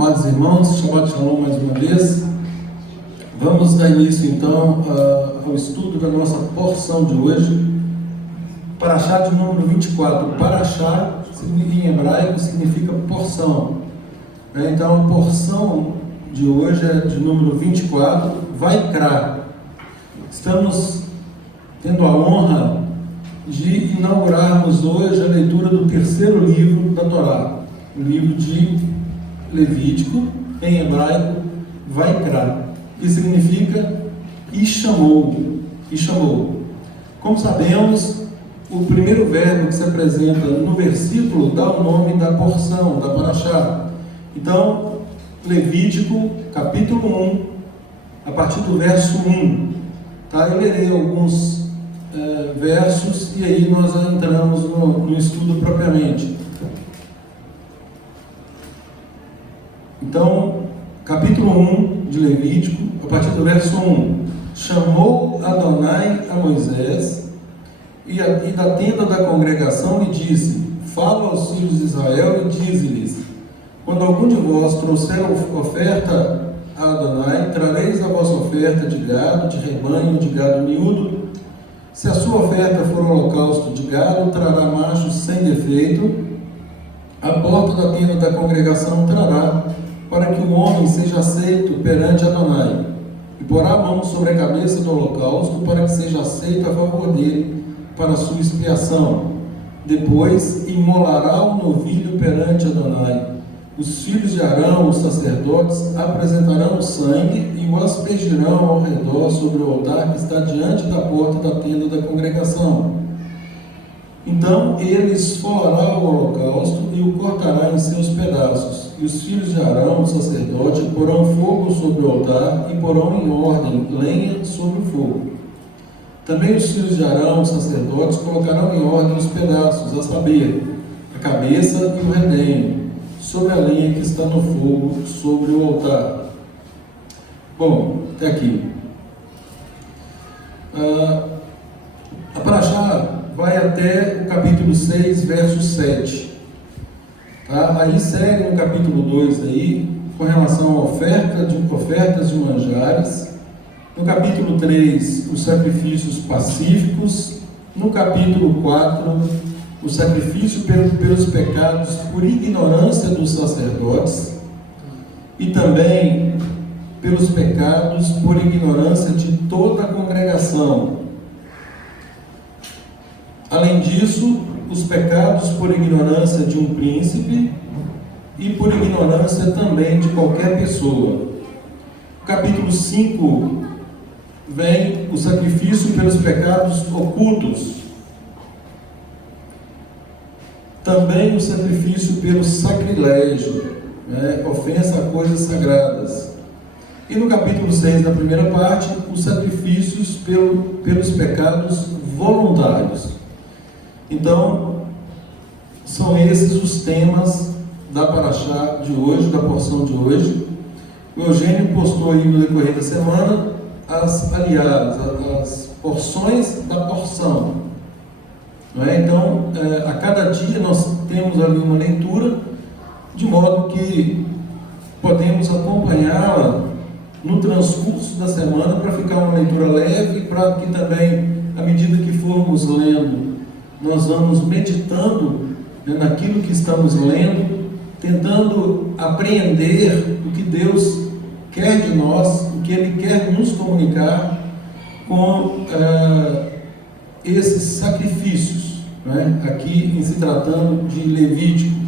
Amados irmãos, Shabbat Shalom mais uma vez. Vamos dar início então ao estudo da nossa porção de hoje. Parashá de número 24. Parashá em hebraico significa porção. Então a porção de hoje é de número 24, Vaikra. Estamos tendo a honra de inaugurarmos hoje a leitura do terceiro livro da Torá, o livro de Levítico, em hebraico, Vaikra, que significa e chamou. Como sabemos, o primeiro verbo que se apresenta no versículo dá o nome da porção, da Parashá. Então, Levítico, capítulo 1, a partir do verso 1. Eu lerei alguns versos e aí nós entramos no estudo propriamente. Então, capítulo 1 de Levítico, a partir do verso 1. Chamou Adonai a Moisés e da tenda da congregação lhe disse: fala aos filhos de Israel e dize-lhes: quando algum de vós trouxer oferta a Adonai, trareis a vossa oferta de gado, de rebanho, de gado miúdo. Se a sua oferta for holocausto de gado, trará machos sem defeito. A porta da tenda da congregação trará, para que o homem seja aceito perante Adonai, e porá a mão sobre a cabeça do holocausto, para que seja aceito a favor dele, para a sua expiação. Depois imolará o novilho perante Adonai. Os filhos de Arão, os sacerdotes, apresentarão o sangue e o aspergirão ao redor sobre o altar que está diante da porta da tenda da congregação. Então ele esfolará o holocausto e o cortará em seus pedaços. E os filhos de Arão, o sacerdote, porão fogo sobre o altar e porão em ordem lenha sobre o fogo. Também os filhos de Arão, os sacerdotes, colocarão em ordem os pedaços, a saber, a cabeça e o redenho, sobre a lenha que está no fogo, sobre o altar. Bom, até aqui. A Parashá vai até o capítulo 6, verso 7. Aí segue no capítulo 2 aí, com relação a ofertas de manjares. No capítulo 3, os sacrifícios pacíficos. No capítulo 4, o sacrifício pelos pecados por ignorância dos sacerdotes. E também pelos pecados por ignorância de toda a congregação. Além disso, os pecados por ignorância de um príncipe e por ignorância também de qualquer pessoa. No capítulo 5 vem o sacrifício pelos pecados ocultos. Também o sacrifício pelo sacrilégio, ofensa a coisas sagradas. E no capítulo 6, na primeira parte, os sacrifícios pelos pecados voluntários. Então, são esses os temas da Parashá de hoje, da porção de hoje. O Eugênio postou aí no decorrer da semana as aliadas, as porções da porção. Então, a cada dia nós temos ali uma leitura, de modo que podemos acompanhá-la no transcurso da semana, para ficar uma leitura leve, para que também, à medida que formos lendo, nós vamos meditando naquilo que estamos lendo, tentando apreender o que Deus quer de nós, o que Ele quer nos comunicar com esses sacrifícios, aqui em se tratando de Levítico.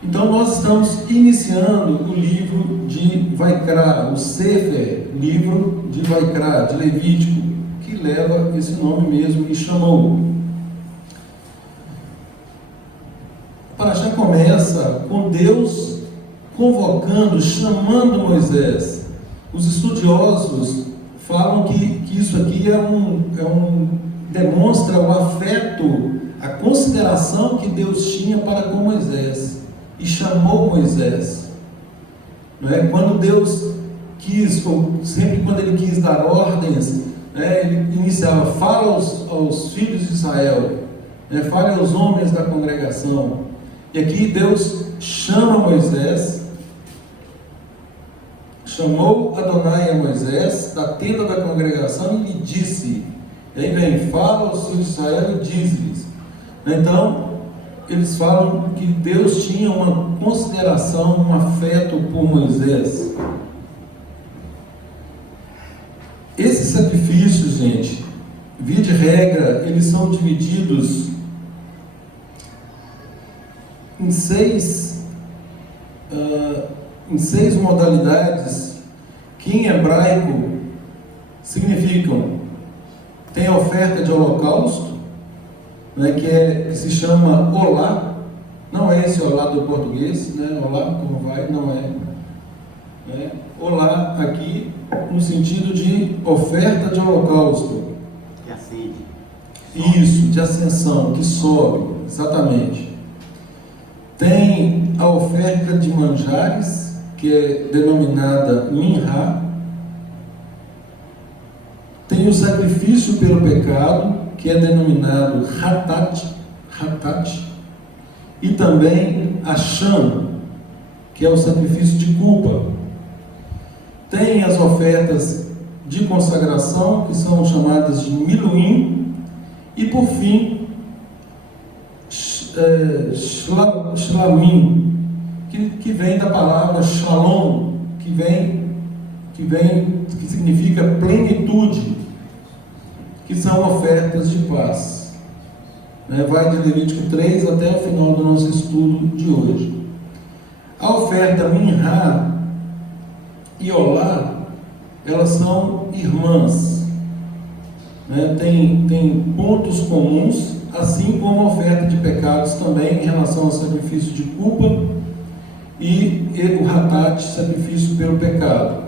Então nós estamos iniciando o livro de Vaikra, o Sefer, livro de Vaikra, de Levítico, que leva esse nome mesmo, e chamou. A Parashá começa com Deus convocando, chamando Moisés. Os estudiosos falam que isso aqui demonstra o afeto, a consideração que Deus tinha para com Moisés, e chamou Moisés. Quando Deus quis, ou sempre quando Ele quis dar ordens, ele iniciava: fala aos filhos de Israel, fale aos homens da congregação. E aqui Deus chama Moisés, chamou Adonai a Moisés da tenda da congregação e lhe disse, e aí vem, fala aos filhos de Israel e diz-lhes. Então, eles falam que Deus tinha uma consideração, um afeto por Moisés. Esses sacrifícios, gente, via de regra, eles são divididos em seis modalidades que em hebraico significam: tem a oferta de holocausto, né, que se chama olá, não é esse olá do português, né, olá, como vai, não é, né? Olá aqui no sentido de oferta de holocausto, que acende, isso, de ascensão, que sobe, exatamente. Tem a oferta de manjares, que é denominada minhá. Tem o sacrifício pelo pecado, que é denominado hatat. E também a sham, que é o sacrifício de culpa. Tem as ofertas de consagração, que são chamadas de miluim. E por fim, shlamim, que vem da palavra shalom, que significa plenitude, que são ofertas de paz. Vai de Levítico 3 até o final do nosso estudo de hoje. A oferta minhá e olá, elas são irmãs, tem pontos comuns, assim como a oferta de pecados também em relação ao sacrifício de culpa e o hatat, sacrifício pelo pecado.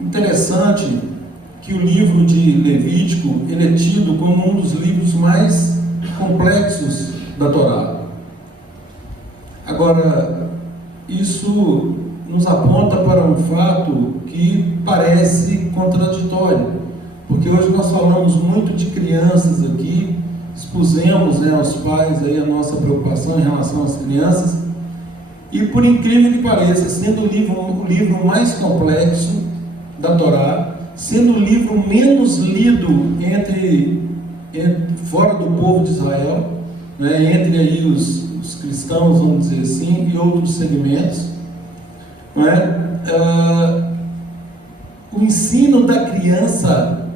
Interessante que o livro de Levítico, ele é tido como um dos livros mais complexos da Torá. Agora, isso nos aponta para um fato que parece contraditório, porque hoje nós falamos muito de crianças aqui, expusemos aos pais aí a nossa preocupação em relação às crianças, e por incrível que pareça, sendo o livro mais complexo da Torá, sendo o livro menos lido fora do povo de Israel, entre aí os cristãos, vamos dizer assim, e outros segmentos, o ensino da criança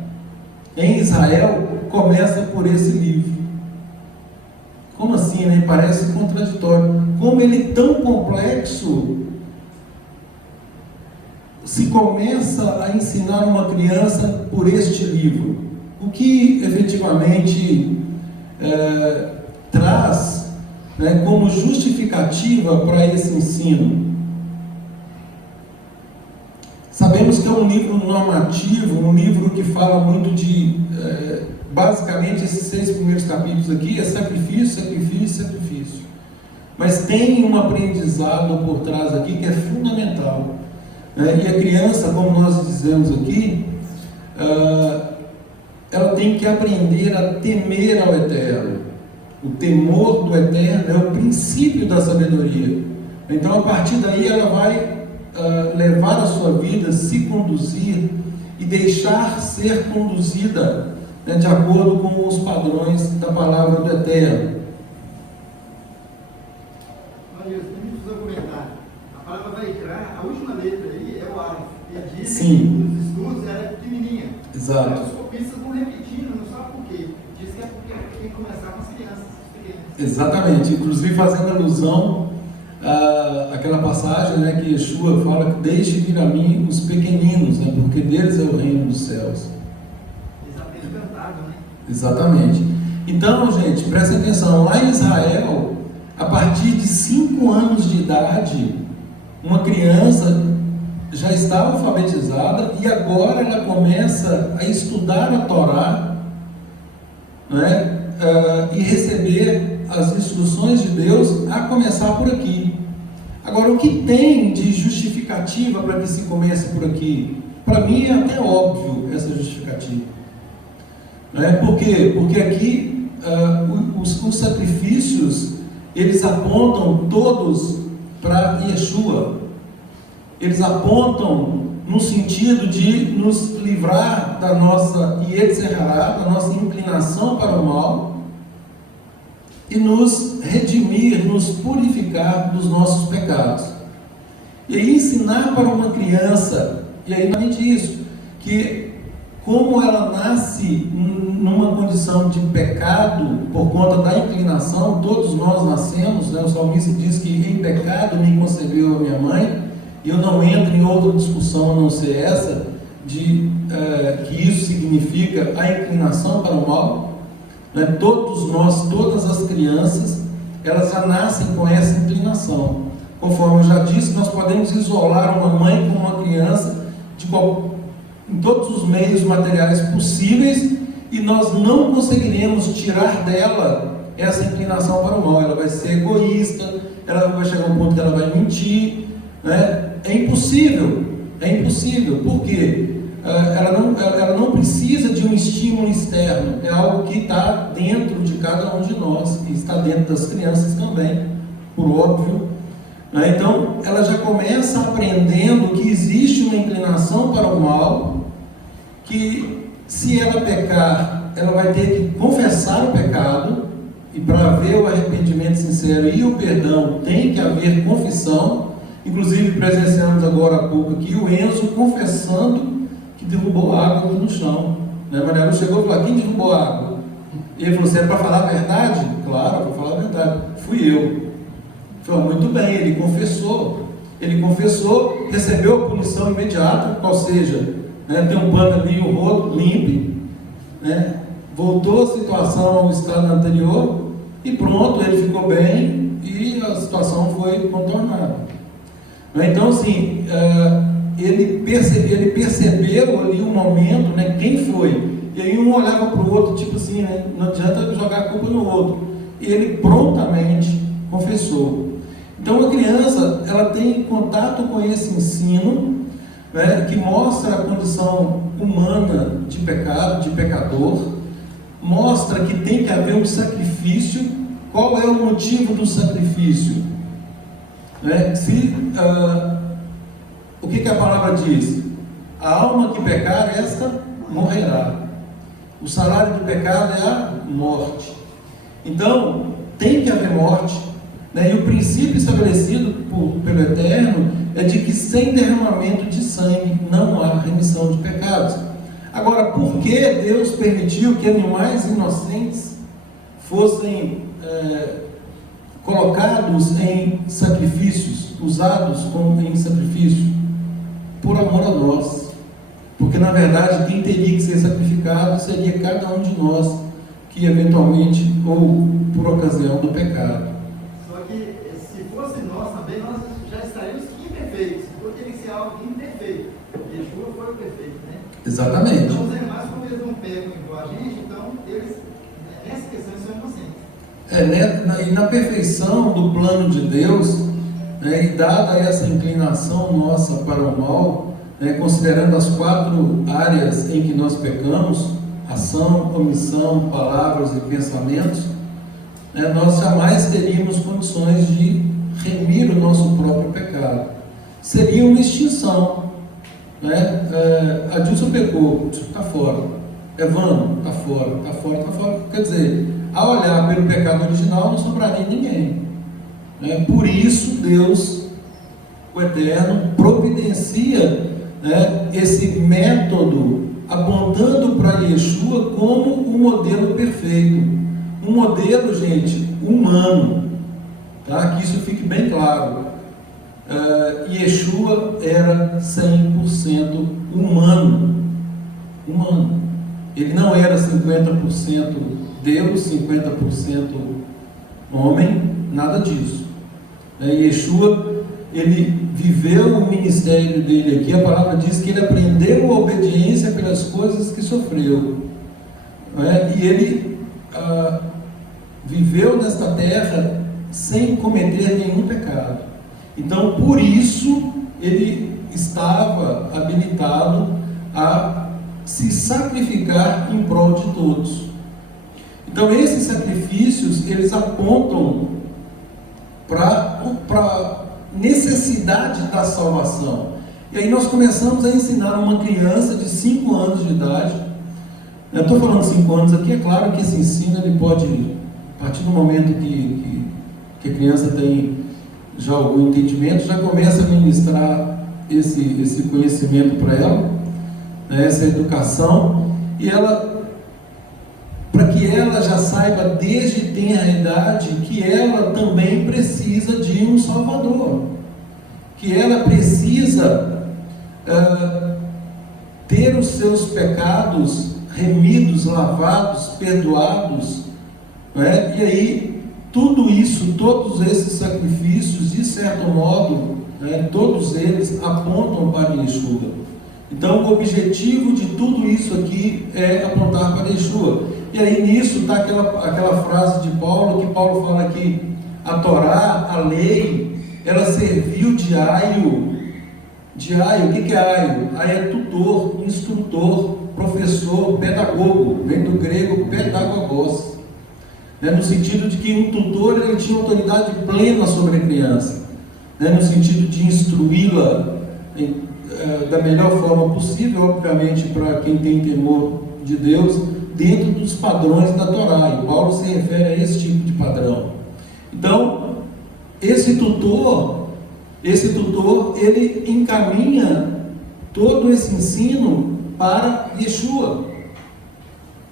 em Israel começa por esse livro. Como assim, né? Parece contraditório. Como ele é tão complexo, se começa a ensinar uma criança por este livro? O que efetivamente traz como justificativa para esse ensino? Sabemos que é um livro normativo, um livro que fala muito de, basicamente, esses 6 primeiros capítulos aqui, é sacrifício, sacrifício, sacrifício. Mas tem um aprendizado por trás aqui que é fundamental. E a criança, como nós dizemos aqui, ela tem que aprender a temer ao Eterno. O temor do Eterno é o princípio da sabedoria. Então, a partir daí, ela vai levar a sua vida, se conduzir e deixar ser conduzida de acordo com os padrões da palavra do Eterno. Olha, você precisa comentar. A palavra Vaikra, a última letra aí é o Aleph. E dizem Sim. que nos estudos ela é pequenininha. Exato. Os copistas vão repetindo, não sabe por quê. Diz que é porque tem que começar com as crianças pequenas. Exatamente. Inclusive fazendo alusão àquela passagem que Yeshua fala que deixe vir a mim os pequeninos, porque deles é o reino dos céus. Exatamente cantado, né? Exatamente. Então, gente, prestem atenção. Lá em Israel, a partir de 5 anos de idade, uma criança já está alfabetizada e agora ela começa a estudar a Torá, e receber as instruções de Deus, a começar por aqui. Agora, o que tem de justificativa para que se comece por aqui? Para mim é até óbvio essa justificativa. Por quê? Porque aqui os sacrifícios, eles apontam todos para Yeshua. Eles apontam no sentido de nos livrar da nossa Yetzerará, da nossa inclinação para o mal, e nos redimir, nos purificar dos nossos pecados. E aí ensinar para uma criança, e aí não é isso, que como ela nasce numa condição de pecado, por conta da inclinação, todos nós nascemos, né? O salmista diz que em pecado me concebeu a minha mãe, e eu não entro em outra discussão a não ser essa, de que isso significa a inclinação para o mal, né? Todos nós, todas as crianças, elas já nascem com essa inclinação. Conforme eu já disse, nós podemos isolar uma mãe com uma criança em todos os meios materiais possíveis, e nós não conseguiremos tirar dela essa inclinação para o mal. Ela vai ser egoísta, ela vai chegar a um ponto que ela vai mentir, né? É impossível. Por quê? Ela não precisa de um estímulo externo, é algo que está dentro de cada um de nós, e está dentro das crianças também, por óbvio. Então, ela já começa aprendendo que existe uma inclinação para o mal, que se ela pecar, ela vai ter que confessar o pecado, e para haver o arrependimento sincero e o perdão, tem que haver confissão. Inclusive, presenciamos agora há pouco aqui o Enzo confessando que derrubou água aqui no chão. Maria Lúcia chegou e falou: quem derrubou água? E ele falou: você é para falar a verdade? Claro, para falar a verdade. Fui eu. Falou: muito bem, ele confessou, recebeu a punição imediata, ou seja, tem um pano ali, o rodo, limpe, voltou a situação ao estado anterior, e pronto, ele ficou bem, e a situação foi contornada. Então, assim, ele percebeu ali um momento, quem foi, e aí um olhava para o outro, tipo assim, não adianta jogar a culpa no outro, e ele prontamente confessou. Então a criança, ela tem contato com esse ensino, que mostra a condição humana de pecado, de pecador, mostra que tem que haver um sacrifício. Qual é o motivo do sacrifício? O que a palavra diz? A alma que pecar, esta morrerá. O salário do pecado é a morte. Então, tem que haver morte. E o princípio estabelecido pelo Eterno é de que sem derramamento de sangue não há remissão de pecados. Agora, por que Deus permitiu que animais inocentes fossem colocados em sacrifícios, usados em sacrifício? Por amor a nós. Porque, na verdade, quem teria que ser sacrificado seria cada um de nós, que eventualmente, ou por ocasião do pecado. Nós já estaríamos imperfeitos, porque tem que ser algo imperfeito. Yeshua foi o perfeito, né? Exatamente. Então, os animais, como eles não pecam igual a gente, então, eles, nessa questão, são inocentes. E na perfeição do plano de Deus, e dada essa inclinação nossa para o mal, considerando as 4 áreas em que nós pecamos: ação, omissão, palavras e pensamentos, nós jamais teríamos condições de remir o nosso próprio pecado. Seria uma extinção. Adilson pecou, está fora. Evandro, está fora. Quer dizer, ao olhar pelo pecado original, não sobraria ninguém. Por isso, Deus, o Eterno, providencia esse método, apontando para Yeshua como um modelo perfeito. Um modelo, gente, humano. Que isso fique bem claro. Yeshua era 100% humano. Ele não era 50% Deus, 50% homem, nada disso. Yeshua, ele viveu o ministério dele aqui. A palavra diz que ele aprendeu a obediência pelas coisas que sofreu. E ele viveu nesta terra sem cometer nenhum pecado. Então, por isso, ele estava habilitado a se sacrificar em prol de todos. Então esses sacrifícios, eles apontam para a necessidade da salvação. E aí nós começamos a ensinar uma criança de 5 anos de idade. Eu estou falando 5 anos aqui, é claro que esse ensino ele pode, a partir do momento que a criança tem já algum entendimento, já começa a ministrar esse conhecimento para ela, né, essa educação, e ela, para que ela já saiba desde tenra idade que ela também precisa de um Salvador, que ela precisa ter os seus pecados remidos, lavados, perdoados, né? E aí tudo isso, todos esses sacrifícios, de certo modo, né, todos eles apontam para Yeshua. Então o objetivo de tudo isso aqui é apontar para Yeshua. E aí nisso está aquela frase de Paulo, que Paulo fala que a Torá, a lei, ela serviu de aio. De aio, o que é aio? Aio é tutor, instrutor, professor, pedagogo, vem do grego pedagogos, né? No sentido de que um tutor ele tinha autoridade plena sobre a criança, né? No sentido de instruí-la da melhor forma possível, obviamente para quem tem temor de Deus, dentro dos padrões da Torá. E Paulo se refere a esse tipo de padrão. Então, esse tutor, ele encaminha todo esse ensino para Yeshua,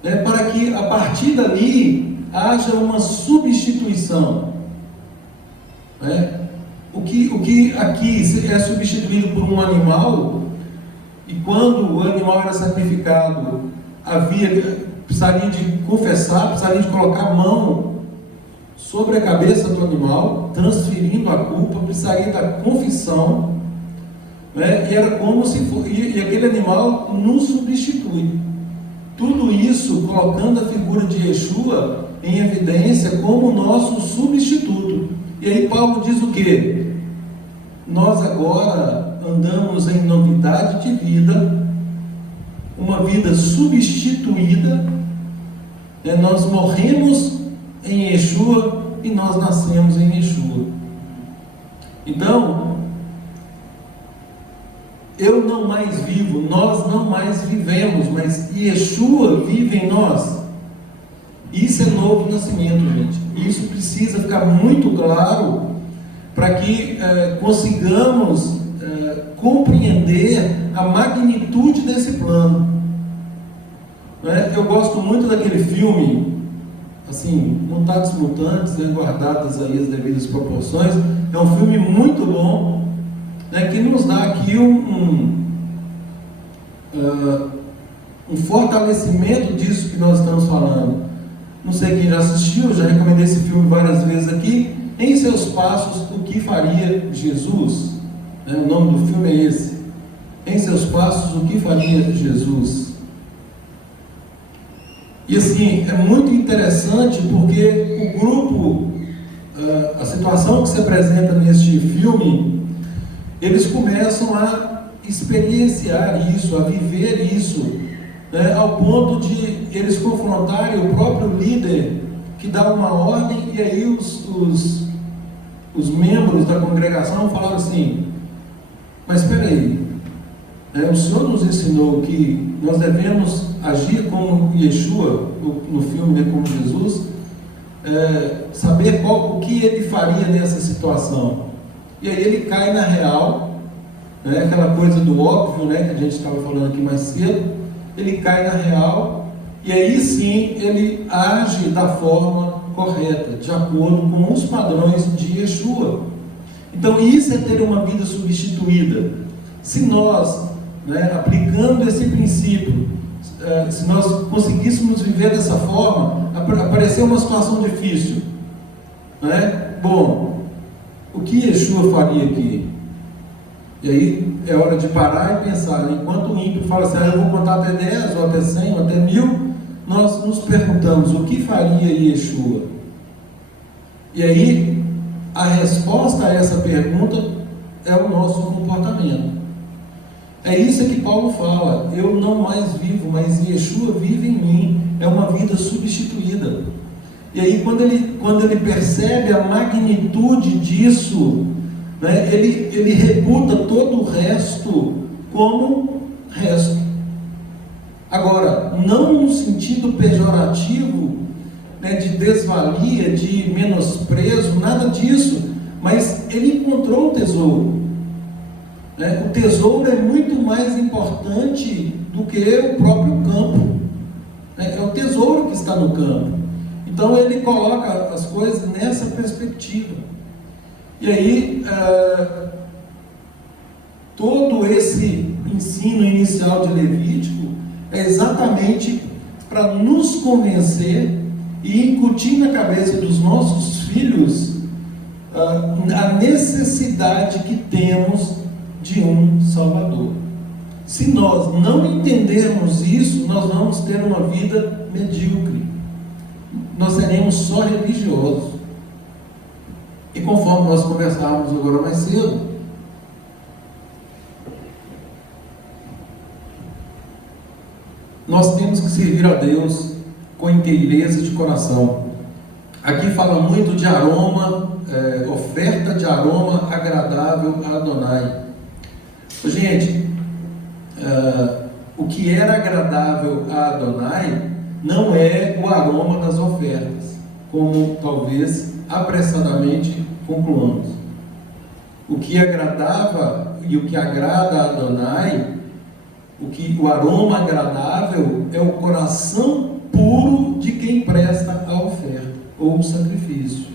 né? Para que a partir dali haja uma substituição, né? O que aqui é substituído por um animal, e quando o animal era sacrificado, precisaria de confessar, precisaria de colocar a mão sobre a cabeça do animal, transferindo a culpa, precisaria da confissão, né? E era como se fosse, e aquele animal nos substitui. Tudo isso colocando a figura de Yeshua em evidência como nosso substituto. E aí Paulo diz o quê? Nós agora andamos em novidade de vida, uma vida substituída, né? Nós morremos em Yeshua e nós nascemos em Yeshua. Então, eu não mais vivo, nós não mais vivemos, mas Yeshua vive em nós. Isso é novo nascimento, gente. Isso precisa ficar muito claro para que consigamos compreender a magnitude desse plano. Eu gosto muito daquele filme, assim, Mutatis Mutandis, né, guardadas aí as devidas proporções. É um filme muito bom, né, que nos dá aqui um fortalecimento disso que nós estamos falando. Não sei quem já assistiu, já recomendei esse filme várias vezes aqui. Em seus passos, o que faria Jesus? O nome do filme é esse. Em seus passos, o que faria Jesus? E assim, é muito interessante porque o grupo, a situação que se apresenta neste filme, eles começam a experienciar isso, a viver isso, né, ao ponto de eles confrontarem o próprio líder que dá uma ordem, e aí os membros da congregação falaram assim: mas espera aí, o Senhor nos ensinou que nós devemos agir como Yeshua, no filme, né, como Jesus, saber o que ele faria nessa situação. E aí ele cai na real, né, aquela coisa do óbvio, né, que a gente estava falando aqui mais cedo. Ele cai na real, e aí sim ele age da forma correta, de acordo com os padrões de Yeshua. Então isso é ter uma vida substituída. Se nós, né, aplicando esse princípio, se nós conseguíssemos viver dessa forma, apareceu uma situação difícil, né? Bom, o que Yeshua faria aqui? E aí é hora de parar e pensar. Enquanto o ímpio fala assim: eu vou contar até 10, ou até 100, ou até 1000, nós nos perguntamos: o que faria Yeshua? E aí a resposta a essa pergunta é o nosso comportamento. É isso que Paulo fala: eu não mais vivo, mas Yeshua vive em mim. é uma vida substituída. E aí, quando ele percebe a magnitude disso, né, ele reputa todo o resto como resto. Agora, não no sentido pejorativo, né, de desvalia, de menosprezo, nada disso, mas ele encontrou o tesouro. O tesouro é muito mais importante do que o próprio campo. É o tesouro que está no campo. Então ele coloca as coisas nessa perspectiva. E aí, todo esse ensino inicial de Levítico é exatamente para nos convencer e incutir na cabeça dos nossos filhos a necessidade que temos de um Salvador. Se nós não entendermos isso, nós vamos ter uma vida medíocre. Nós seremos só religiosos. E conforme nós conversávamos agora mais cedo, nós temos que servir a Deus com inteireza de coração. Aqui fala muito de aroma, oferta de aroma agradável a Adonai. Gente, o que era agradável a Adonai não é o aroma das ofertas, como talvez apressadamente concluamos. O que agradava e o que agrada a Adonai, o aroma agradável é o coração puro de quem presta a oferta ou o sacrifício.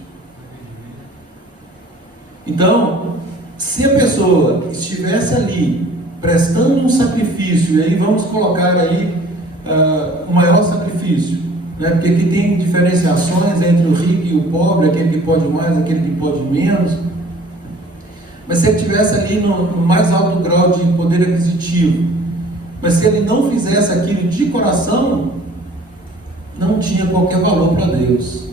Então, se a pessoa estivesse ali prestando um sacrifício, e aí vamos colocar aí o maior sacrifício, né? Porque aqui tem diferenciações entre o rico e o pobre, aquele que pode mais, aquele que pode menos. Mas se ele estivesse ali no mais alto grau de poder aquisitivo, mas se ele não fizesse aquilo de coração, não tinha qualquer valor para Deus.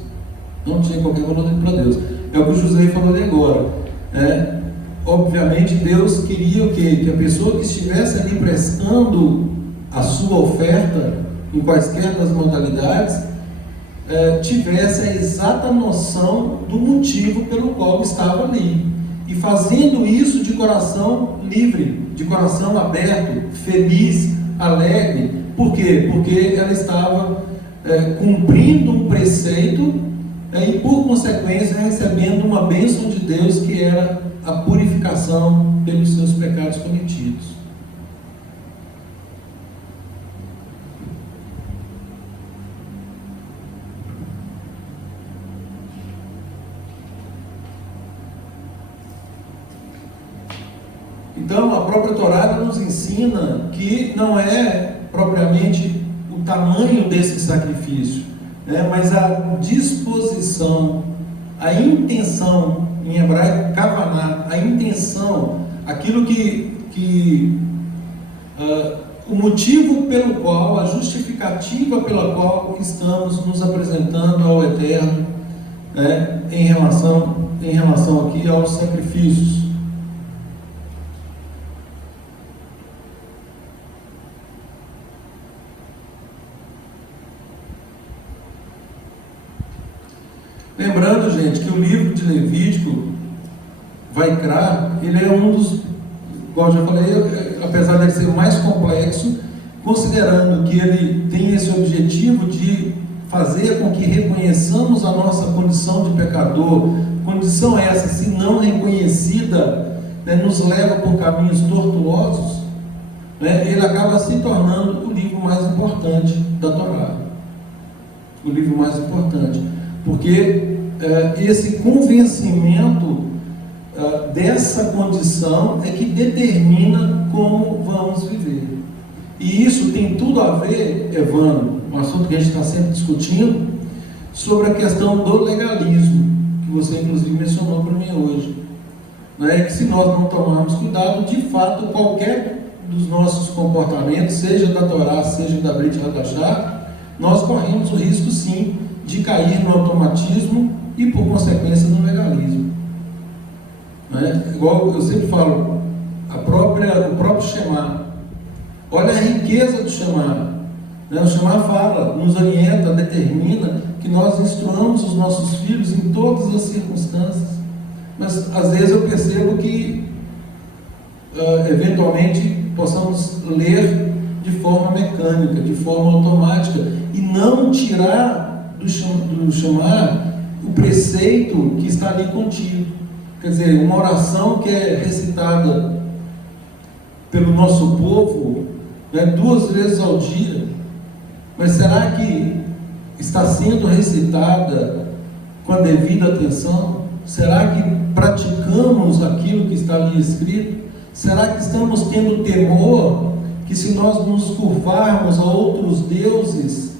Não tinha qualquer valor para Deus. É o que o José falou ali agora. Obviamente Deus queria o quê? Que a pessoa que estivesse ali prestando a sua oferta, em quaisquer das modalidades, tivesse a exata noção do motivo pelo qual estava ali, e fazendo isso de coração livre, de coração aberto, feliz, alegre. Por quê? Porque ela estava cumprindo um preceito, e por consequência recebendo uma bênção de Deus, que era a purificação pelos seus pecados cometidos. Então, a própria Torá nos ensina que não é propriamente o tamanho desse sacrifício, mas a disposição, a intenção, em hebraico, kavaná, a intenção, aquilo o motivo pelo qual, a justificativa pela qual estamos nos apresentando ao Eterno, em relação aqui aos sacrifícios. Lembrando, gente, que o livro de Levítico, Vaikra, ele é um dos, igual eu já falei, apesar de ser o mais complexo, considerando que ele tem esse objetivo de fazer com que reconheçamos a nossa condição de pecador, condição essa, se não reconhecida, nos leva por caminhos tortuosos, ele acaba se tornando o livro mais importante da Torá. O livro mais importante. Porque esse convencimento dessa condição é que determina como vamos viver. E isso tem tudo a ver, Evandro, um assunto que a gente está sempre discutindo, sobre a questão do legalismo, que você inclusive mencionou para mim hoje. Que se nós não tomarmos cuidado, de fato, qualquer dos nossos comportamentos, seja da Torá, seja da Brit Hadashah, nós corremos o risco sim de cair no automatismo e, por consequência, no legalismo. Igual eu sempre falo, o próprio Shema, olha a riqueza do Shema. Né? O Shema fala, nos orienta, determina que nós instruamos os nossos filhos em todas as circunstâncias. Mas às vezes eu percebo que eventualmente possamos ler de forma mecânica, de forma automática, e não tirar do Shema o preceito que está ali contido. Quer dizer, uma oração que é recitada pelo nosso povo, né, 2 vezes ao dia, mas será que está sendo recitada com a devida atenção? Será que praticamos aquilo que está ali escrito? Será que estamos tendo temor que, se nós nos curvarmos a outros deuses,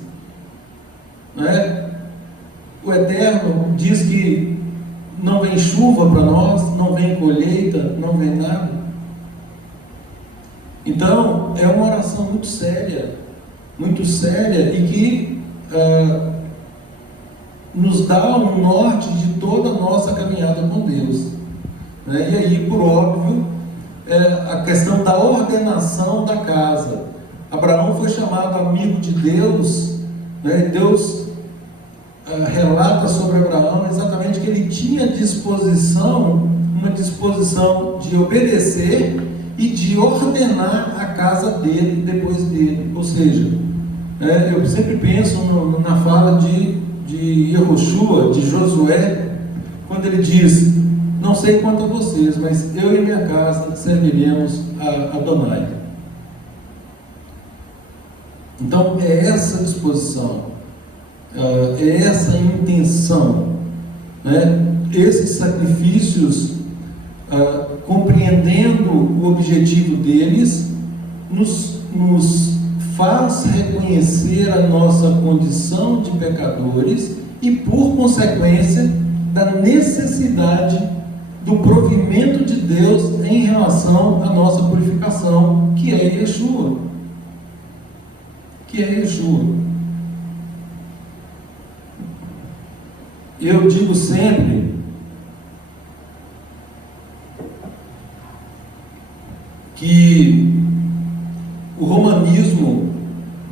né, o Eterno diz que não vem chuva para nós, não vem colheita, não vem nada? Então, é uma oração muito séria e que nos dá um norte de toda a nossa caminhada com Deus. Né? E aí, por óbvio, a questão da ordenação da casa. Abraão foi chamado amigo de Deus, né? Deus relata sobre Abraão exatamente que ele tinha uma disposição de obedecer e de ordenar a casa dele depois dele. Ou seja, eu sempre penso na fala de Yehoshua, de Josué, quando ele diz: não sei quanto a vocês, mas eu e minha casa serviremos a Adonai. Então é essa disposição, é essa intenção, né? Esses sacrifícios, compreendendo o objetivo deles, nos faz reconhecer a nossa condição de pecadores e, por consequência, da necessidade do provimento de Deus em relação à nossa purificação, que é Yeshua. Eu digo sempre que o romanismo,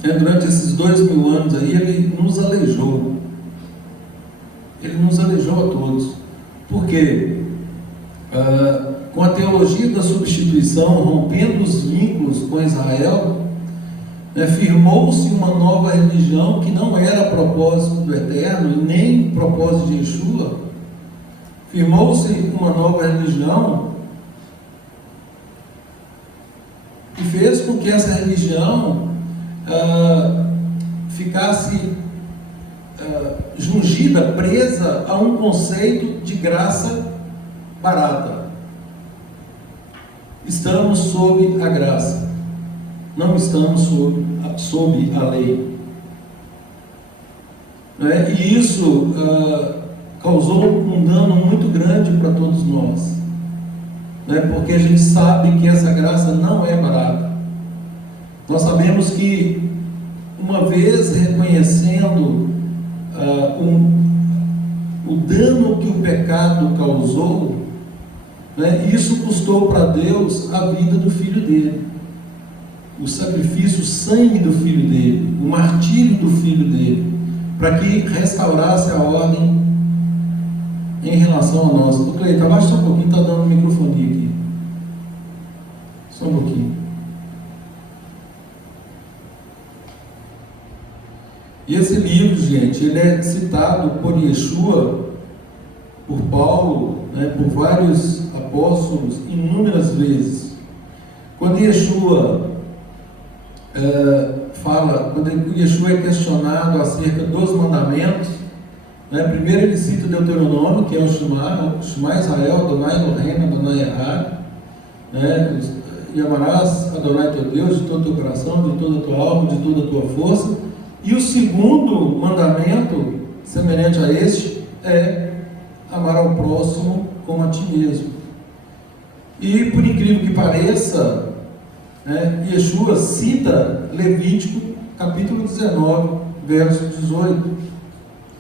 durante esses 2000 anos aí, ele nos aleijou. Ele nos aleijou a todos. Por quê? Com a teologia da substituição, rompendo os vínculos com Israel, firmou-se uma nova religião que não era propósito do Eterno e nem propósito de Yeshua. Firmou-se uma nova religião e fez com que essa religião ficasse jungida, presa a um conceito de graça barata. Estamos sob a graça, não estamos sob a lei. E isso causou um dano muito grande para todos nós, porque a gente sabe que essa graça não é barata. Nós sabemos que, uma vez reconhecendo o dano que o pecado causou, isso custou para Deus a vida do Filho dele, o sacrifício, o sangue do Filho dele, o martírio do Filho dele, para que restaurasse a ordem em relação a nós. Cleiton, abaixa só um pouquinho, está dando microfonia aqui. Só um pouquinho. E esse livro, gente, ele é citado por Yeshua, por Paulo, por vários apóstolos, inúmeras vezes. Quando Yeshua quando Yeshua é questionado acerca dos mandamentos, primeiro ele cita o Deuteronômio, que é o Shema Israel, Adonai Eloheinu, Adonai Echad, e amarás Adonai teu Deus de todo o teu coração, de toda a tua alma, de toda a tua força. E o segundo mandamento, semelhante a este, é amar ao próximo como a ti mesmo. E, por incrível que pareça, Yeshua cita Levítico, capítulo 19, verso 18.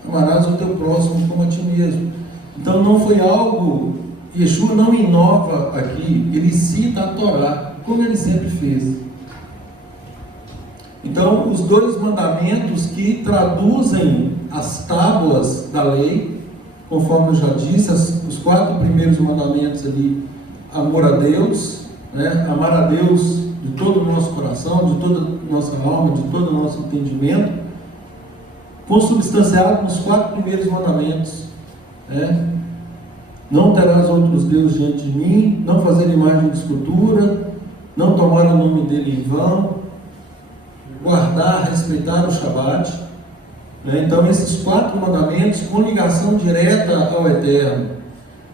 Amarás o teu próximo como a ti mesmo. Então não foi algo, Yeshua não inova aqui, ele cita a Torá, como ele sempre fez. Então, os 2 mandamentos que traduzem as tábuas da lei, conforme eu já disse, os 4 primeiros mandamentos ali, amor a Deus, né? Amar a Deus de todo o nosso coração, de toda a nossa alma, de todo o nosso entendimento, consubstanciado nos 4 primeiros mandamentos, né? Não terás outros deuses diante de mim, não fazer imagem de escultura, não tomar o nome dele em vão, guardar, respeitar o Shabat, né? Então esses 4 mandamentos com ligação direta ao Eterno,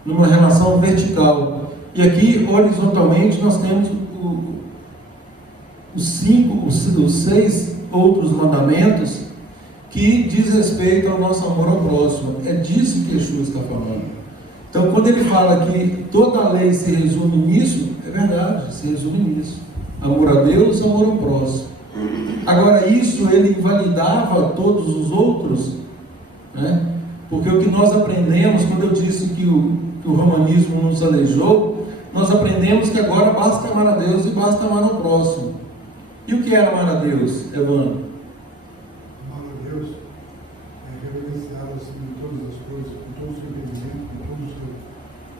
numa relação vertical. E aqui, horizontalmente, nós temos os 6 outros mandamentos que diz respeito ao nosso amor ao próximo. É disso que Yeshua está falando. Então, quando ele fala que toda a lei se resume nisso, é verdade, se resume nisso. Amor a Deus, amor ao próximo. Agora, isso ele invalidava todos os outros, né? Porque o que nós aprendemos, quando eu disse que o romanismo nos aleijou, nós aprendemos que agora basta amar a Deus e basta amar ao próximo. E o que é amar a Deus, Evandro? Amar a Deus é reverenciá-lo acima de todas as coisas, com todo o seu entendimento, com toda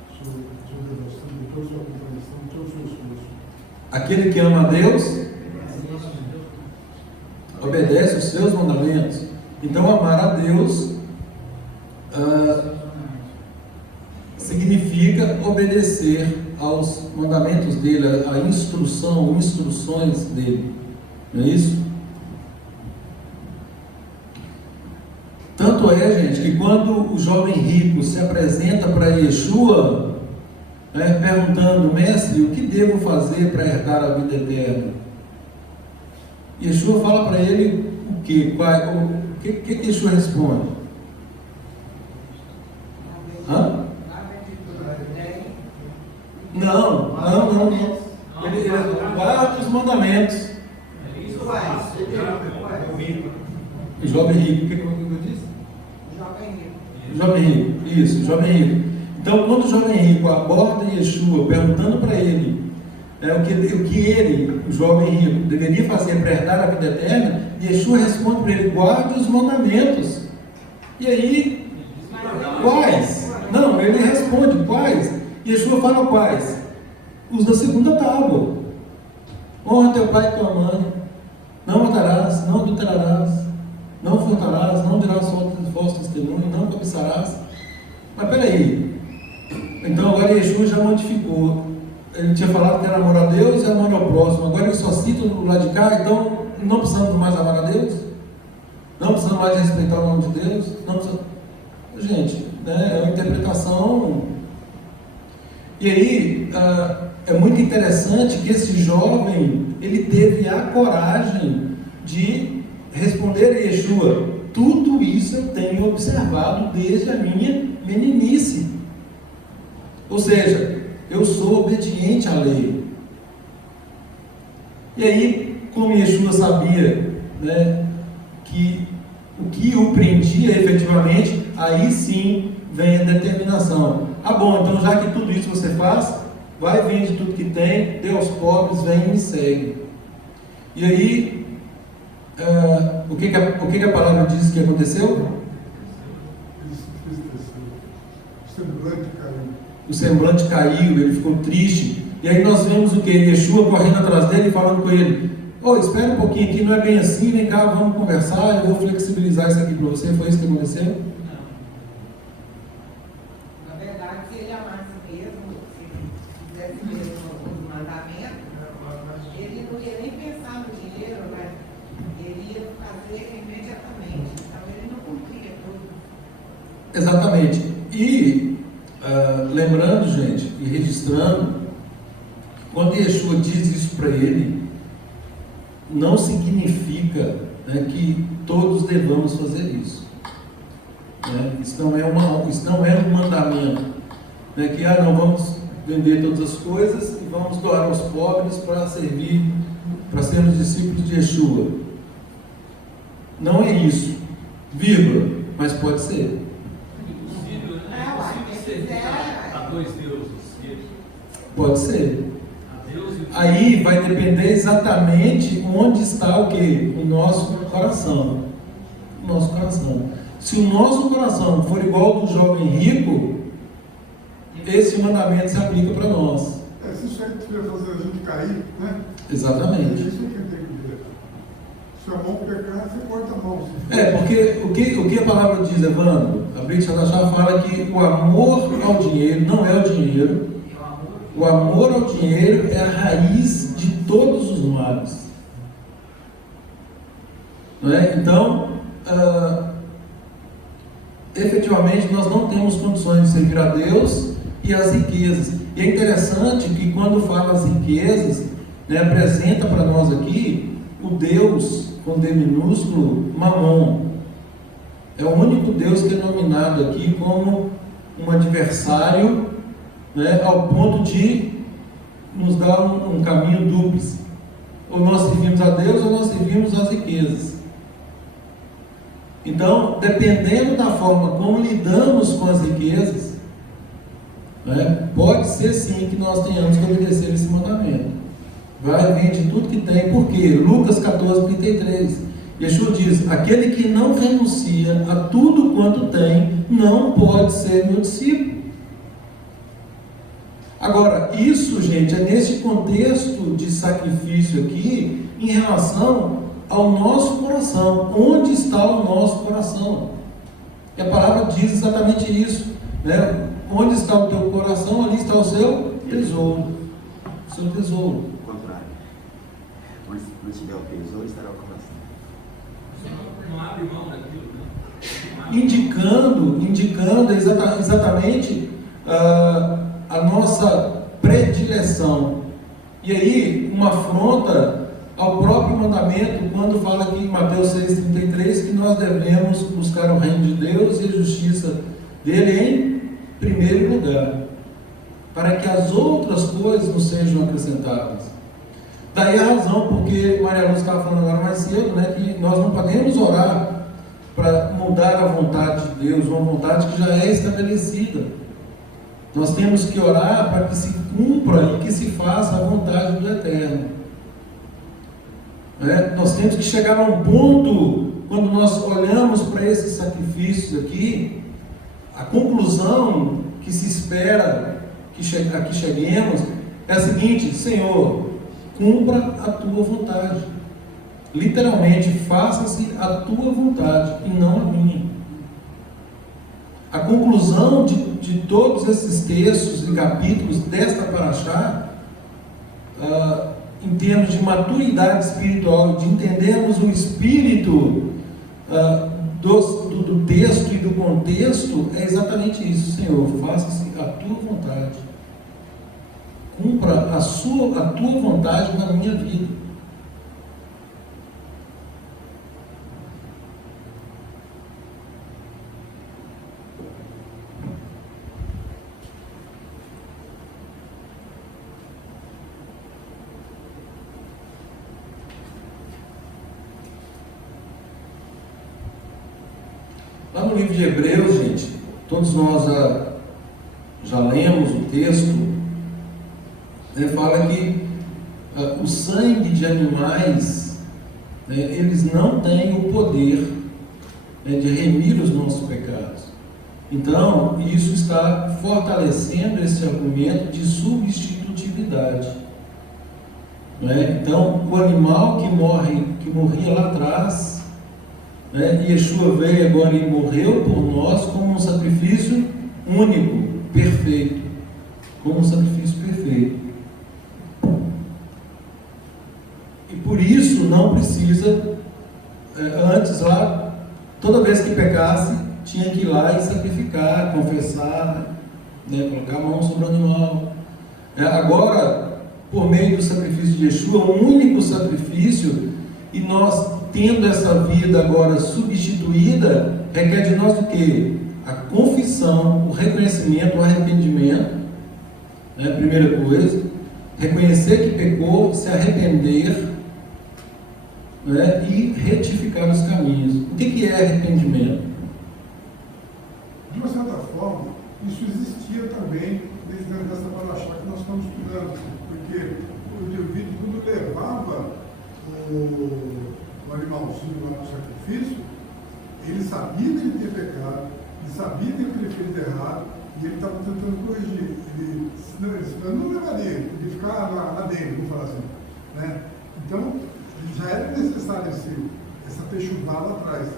a sua devoção, com toda a sua compreensão, com todo o seu esforço. Aquele que ama a Deus obedece os seus mandamentos. Então, amar a Deus significa obedecer aos mandamentos dele, a instruções dele. Não é isso? Tanto é, gente, que quando o jovem rico se apresenta para Yeshua, né, perguntando: mestre, o que devo fazer para herdar a vida eterna? Yeshua fala para ele o quê? O que Yeshua responde? Hã? Não. Ele guarda os mandamentos. O jovem rico, o que eu disse? Jovem rico, isso, jovem rico. Então, quando o jovem rico aborda Yeshua, perguntando para ele o que ele, o jovem rico, deveria fazer para herdar a vida eterna, Yeshua responde para ele: guarde os mandamentos. E aí, quais? Não, ele responde: quais? Yeshua fala quais? Os da segunda tábua. Honra teu pai e tua mãe. Não matarás, não adulterarás, não furtarás, não dirás falso testemunho, não cobiçarás. Mas peraí, então agora Yeshua já modificou. Ele tinha falado que era amor a Deus e amor ao próximo. Agora ele só cita do lado de cá. Então não precisamos mais amar a Deus? Não precisamos mais respeitar o nome de Deus? Não precisamos... Gente, né, é uma interpretação. E aí é muito interessante que esse jovem, ele teve a coragem de responder a Yeshua: tudo isso eu tenho observado desde a minha meninice. Ou seja, eu sou obediente à lei. E aí, como Yeshua sabia, né, que o que o prendia efetivamente, aí sim vem a determinação. Ah, bom, então já que tudo isso você faz, vai, vende tudo que tem, dê aos pobres, vem e me segue. E aí, o que a palavra diz que aconteceu? O semblante caiu, ele ficou triste. E aí nós vemos o que? Yeshua correndo atrás dele e falando com ele: espera um pouquinho aqui, não é bem assim, vem cá, vamos conversar, eu vou flexibilizar isso aqui para você. Foi isso que aconteceu? Não. Na verdade, se ele amasse mesmo, se ele fizesse mesmo os mandamentos, ele não ia nem pensar no dinheiro, né? Ele ia fazer imediatamente. Então ele não cumpria tudo. Exatamente. E lembrando, gente, e registrando, quando Yeshua diz isso para ele, não significa, né, que todos devamos fazer isso. Né? Isso não é um mandamento. Né, que não vamos vender todas as coisas e vamos doar aos pobres para servir, para sermos discípulos de Yeshua. Não é isso, vírgula, mas pode ser. A dois deuses. Pode ser. A Deus e o aí vai depender exatamente onde está o quê? O nosso coração. O nosso coração. Se o nosso coração for igual ao do jovem rico, esse mandamento se aplica para nós. Se isso aí estiver fazendo a gente cair, né? Exatamente. É isso que tem que ver. Se a mão pecar, você corta a mão. Porque o que a palavra diz, Evandro? A Brit Hadashah fala que o amor ao dinheiro não é o dinheiro. O amor ao dinheiro é a raiz de todos os males. Não é? Então, efetivamente, nós não temos condições de servir a Deus e as riquezas. E é interessante que quando fala as riquezas, né, apresenta para nós aqui o Deus, com D minúsculo, Mamon. É o único Deus que é nominado aqui como um adversário, né, ao ponto de nos dar um caminho duplo. Ou nós servimos a Deus ou nós servimos as riquezas. Então, dependendo da forma como lidamos com as riquezas, né, pode ser sim que nós tenhamos que obedecer esse mandamento. Vai, vende tudo que tem, porque Lucas 14:33, Yeshua diz: aquele que não renuncia a tudo quanto tem, não pode ser meu discípulo. Agora, isso, gente, é nesse contexto de sacrifício aqui, em relação ao nosso coração. Onde está o nosso coração? E a palavra diz exatamente isso, né? Onde está o teu coração, ali está o seu tesouro. O seu tesouro. O contrário. Onde estiver o tesouro, estará o coração. Não abre mão daquilo, né? Indicando exatamente a nossa predileção. E aí, uma afronta ao próprio mandamento, quando fala aqui em Mateus 6,33, que nós devemos buscar o reino de Deus e a justiça dele em primeiro lugar, para que as outras coisas nos sejam acrescentadas. Daí a razão, porque Maria Lúcia estava falando agora mais cedo, né, que nós não podemos orar para mudar a vontade de Deus, uma vontade que já é estabelecida. Nós temos que orar para que se cumpra e que se faça a vontade do Eterno. Nós temos que chegar a um ponto, quando nós olhamos para esses sacrifícios aqui, a conclusão que se espera que cheguemos é a seguinte: Senhor, cumpra a tua vontade. Literalmente, faça-se a tua vontade e não a minha. A conclusão de todos esses textos e capítulos desta paraxá, em termos de maturidade espiritual, de entendermos o espírito do texto e do contexto, é exatamente isso. Senhor, faça-se a tua vontade. Cumpra a tua vontade na minha vida. Lá no livro de Hebreus, gente, todos nós já lemos o texto, né, fala que o sangue de animais, né, eles não têm o poder, né, de remir os nossos pecados. Então, isso está fortalecendo esse argumento de substitutividade. Né? Então, o animal que morria lá atrás, né, Yeshua veio agora e morreu por nós como um sacrifício único, perfeito. Como um sacrifício perfeito. E por isso não precisa, antes lá, toda vez que pecasse, tinha que ir lá e sacrificar, confessar, né, colocar a mão sobre o animal. Agora, por meio do sacrifício de Yeshua, um único sacrifício, e nós tendo essa vida agora substituída, requer de nós o quê? A confissão, o reconhecimento, o arrependimento, né? Primeira coisa, reconhecer que pecou, se arrepender, né? E retificar os caminhos. O que é arrependimento? De uma certa forma, isso existia também desde essa paraxá que nós estamos estudando, porque eu tenho visto quando levava o animalzinho lá para o sacrifício, ele sabia que ele tinha pecado, ele sabia que ele tinha feito errado, e ele estava tentando corrigir. Ele não levaria, ele podia ficar lá dentro, vamos falar assim. Né? Então, já era necessário essa techuvada atrás.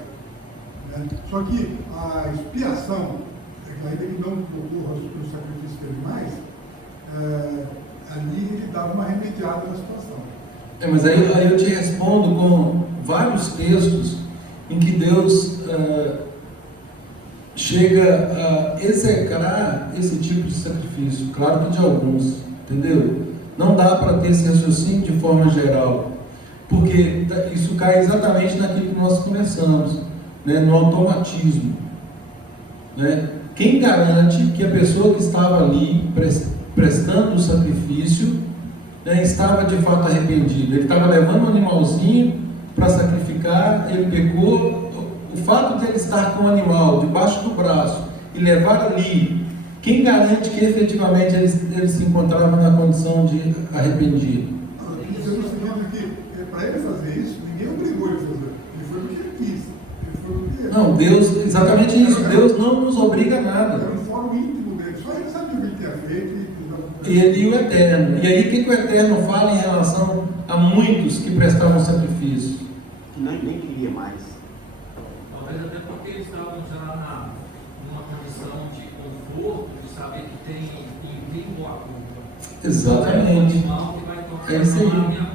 Né? Só que a expiação, ainda que não ocorra o sacrifício de animais, ali ele dava uma remediada na situação. Mas aí eu te respondo com vários textos em que Deus chega a execrar esse tipo de sacrifício. Claro que de alguns, entendeu? Não dá para ter esse raciocínio de forma geral, porque isso cai exatamente naquilo que nós começamos, né? No automatismo. Né? Quem garante que a pessoa que estava ali prestando o sacrifício, né, estava de fato arrependido? Ele estava levando um animalzinho para sacrificar, ele pecou. O fato de ele estar com o animal debaixo do braço e levar ali, quem garante que efetivamente ele se encontrava na condição de arrependido? Você não se lembra que para ele fazer isso, ninguém obrigou ele a fazer. Ele foi porque ele quis. Ele foi porque... Não, Deus, exatamente isso. Deus não nos obriga a nada. Era um fórum íntimo dele. Só ele sabia o que ele tinha feito. E o Eterno. E aí o que o Eterno fala em relação a muitos que prestavam sacrifício? Que nem queria mais. Talvez até porque eles estavam já numa condição de conforto, de saber que tem em quem boa culpa. Exatamente. É isso aí.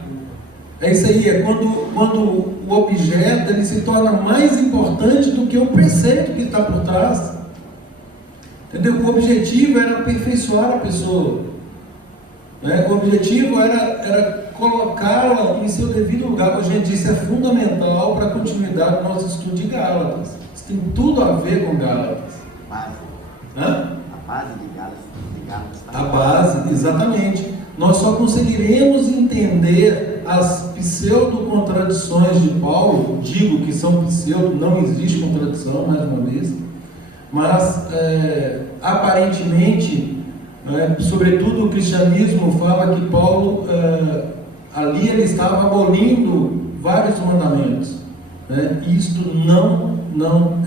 É isso aí, é quando o objeto ele se torna mais importante do que o preceito que está por trás. Entendeu? O objetivo era aperfeiçoar a pessoa. Né? O objetivo era colocá-la em seu devido lugar. Como a gente disse, é fundamental para a continuidade do nosso estudo de Gálatas. Isso tem tudo a ver com Gálatas. Base. Hã? A base de Gálatas. A base, exatamente. Nós só conseguiremos entender as pseudo-contradições de Paulo. Digo que são pseudo, não existe contradição, mais uma vez. Mas, aparentemente, sobretudo o cristianismo fala que Paulo, ali ele estava abolindo vários mandamentos. Né? Isto não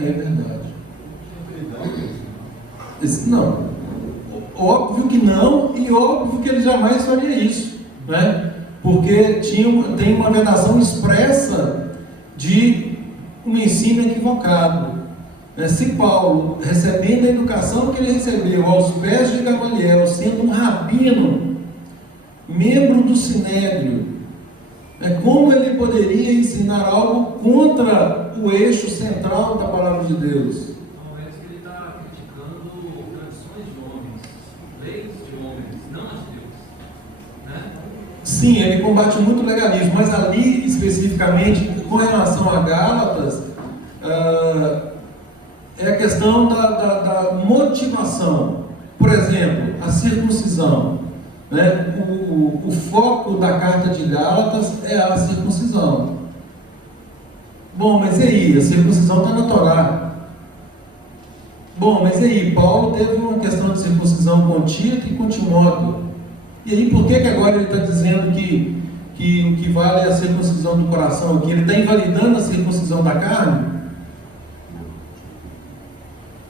é verdade. Não. Óbvio que não, e óbvio que ele jamais faria isso. Né? Porque tem uma vedação expressa de um ensino equivocado. Se Paulo, recebendo a educação que ele recebeu aos pés de Gamaliel, sendo um rabino, membro do Sinédrio, como ele poderia ensinar algo contra o eixo central da palavra de Deus? Talvez que ele está criticando tradições de homens, leis de homens, não as de Deus. Né? Sim, ele combate muito o legalismo, mas ali especificamente, com relação a Gálatas, é a questão da motivação. Por exemplo, a circuncisão. Né? O foco da carta de Gálatas é a circuncisão. Bom, mas e aí? A circuncisão está na Torá. Bom, mas e aí? Paulo teve uma questão de circuncisão com Tito e com Timóteo. E aí, por que agora ele está dizendo que o que vale é a circuncisão do coração aqui? Ele está invalidando a circuncisão da carne?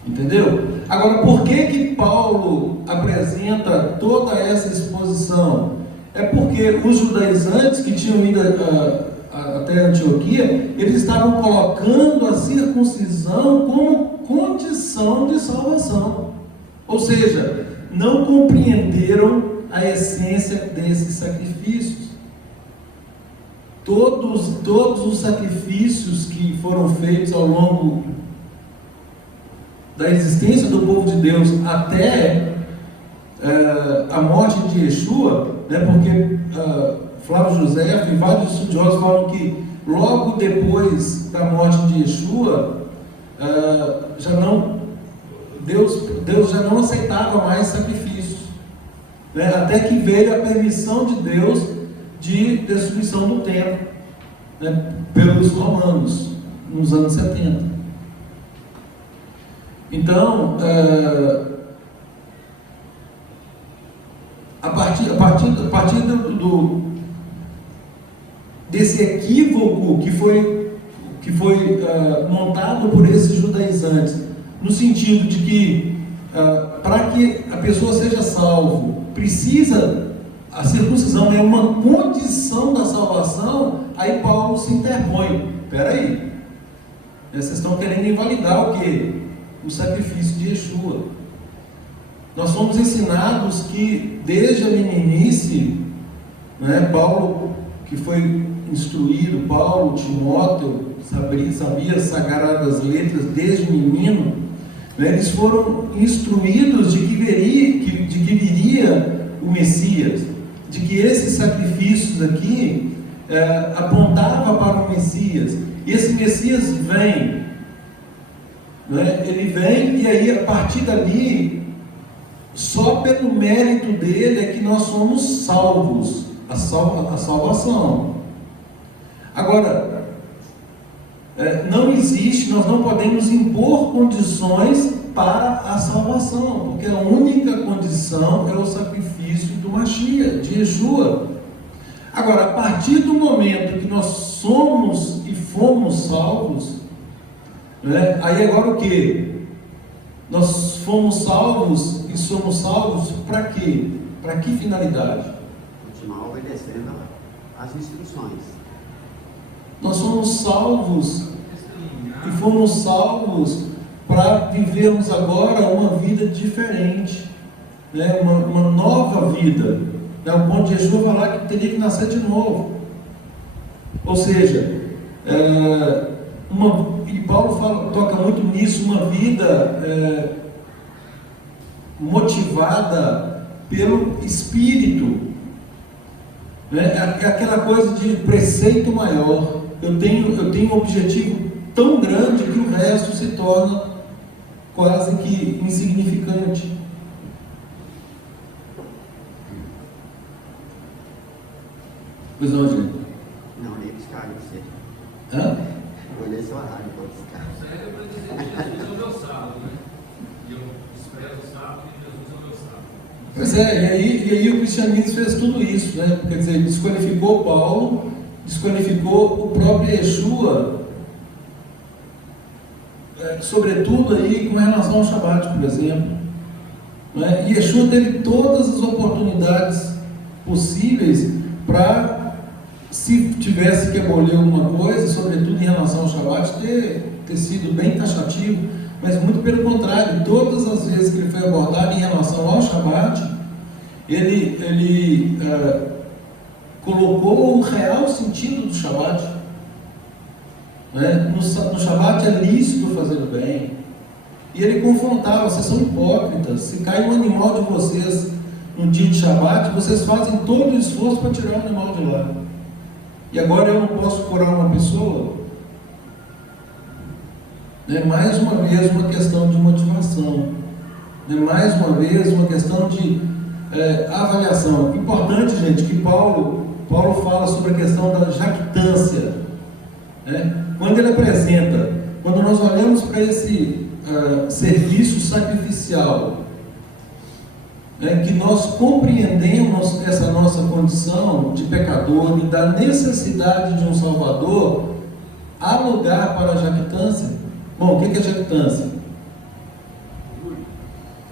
Entendeu? Agora, por que Paulo apresenta toda essa exposição? É porque os judaizantes que tinham ido até Antioquia, eles estavam colocando a circuncisão como condição de salvação. Ou seja, não compreenderam a essência desses sacrifícios. Todos os sacrifícios que foram feitos ao longo da existência do povo de Deus até a morte de Yeshua, né, porque Flávio José e vários estudiosos falam que logo depois da morte de Yeshua, Deus já não aceitava mais sacrifícios, né, até que veio a permissão de Deus de destruição do templo, né, pelos romanos, nos anos 70. Então, a partir esse equívoco que foi montado por esses judaizantes, no sentido de que para que a pessoa seja salvo, a circuncisão é uma condição da salvação. Aí Paulo se interpõe. Espera aí, vocês estão querendo invalidar o quê? O sacrifício de Yeshua. Nós somos ensinados que desde a meninice, né, Paulo, que foi instruído, Paulo, Timóteo, sabia as sagradas letras desde menino, né, eles foram instruídos de que viria o Messias, de que esses sacrifícios aqui apontavam para o Messias. E esse Messias vem, né, ele vem, e aí a partir dali, só pelo mérito dele é que nós somos salvos, a salvação. Agora, não existe, nós não podemos impor condições para a salvação, porque a única condição é o sacrifício do Mashiach, de Yeshua. Agora, a partir do momento que nós somos e fomos salvos, né, aí agora o que? Nós fomos salvos e somos salvos para quê? Para que finalidade? Continuar obedecendo às instruções. Nós somos salvos e fomos salvos para vivermos agora uma vida diferente, né? uma nova vida, né? O ponto de Jesus falar que teria que nascer de novo, ou seja, e Paulo toca muito nisso, uma vida motivada pelo Espírito, né? É aquela coisa de preceito maior. Eu tenho um objetivo tão grande que o resto se torna quase que insignificante. Pois não, gente? Não, nem buscar você. Hã? Olhei seu horário para buscar. Isso aí é para dizer que Jesus é o meu sábado, né? E eu desprezo o sábado e Jesus é o meu sábado. Pois é, e aí o cristianismo fez tudo isso, né? Quer dizer, desqualificou Paulo, desqualificou o próprio Yeshua, sobretudo aí com relação ao Shabat, por exemplo, né? E Yeshua teve todas as oportunidades possíveis para, se tivesse que abolir alguma coisa, sobretudo em relação ao Shabat, ter sido bem taxativo, mas muito pelo contrário, todas as vezes que ele foi abordado em relação ao Shabat, ele colocou o real sentido do Shabat, né? No Shabat é lícito fazer o bem, e ele confrontava: vocês são hipócritas, se cai um animal de vocês no dia de Shabat, vocês fazem todo o esforço para tirar o animal de lá, e agora eu não posso curar uma pessoa? Mais uma vez uma questão de motivação, mais uma vez uma questão de avaliação. Importante, gente, que Paulo fala sobre a questão da jactância, né? Quando nós olhamos para esse serviço sacrificial, né, que nós compreendemos essa nossa condição de pecador e da necessidade de um Salvador, há lugar para a jactância. Bom, o que é jactância?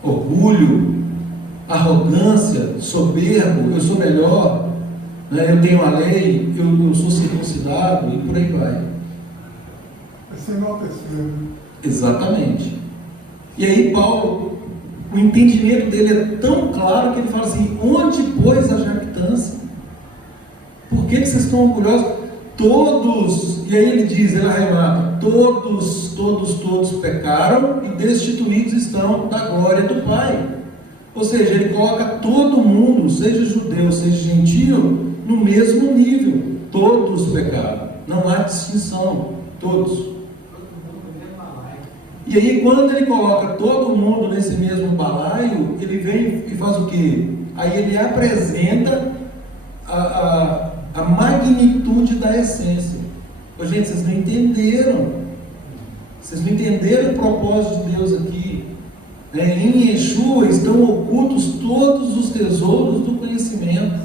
Orgulho, arrogância, soberbo, eu sou melhor, né, eu tenho a lei, eu sou circuncidado, e por aí vai. É sem enaltecer. Exatamente. E aí Paulo, o entendimento dele é tão claro que ele fala assim: onde pôs a jactância? Por que vocês estão orgulhosos? Todos, e aí ele diz, ele arremata: todos pecaram e destituídos estão da glória do Pai. Ou seja, ele coloca todo mundo, seja judeu, seja gentio, no mesmo nível. Todos pecaram, não há distinção, todos. E aí, quando ele coloca todo mundo nesse mesmo balaio, ele vem e faz o quê? Aí ele apresenta a magnitude da essência. Ô, gente, vocês não entenderam. Vocês não entenderam o propósito de Deus aqui. Em Yeshua estão ocultos todos os tesouros do conhecimento.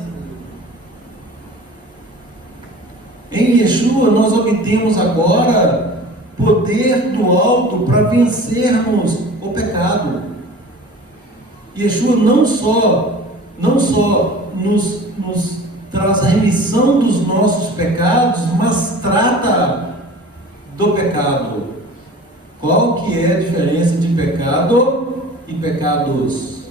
Em Yeshua nós obtemos agora poder do alto para vencermos o pecado. Yeshua não só nos traz a remissão dos nossos pecados, mas trata do pecado. Qual que é a diferença de pecado e pecados?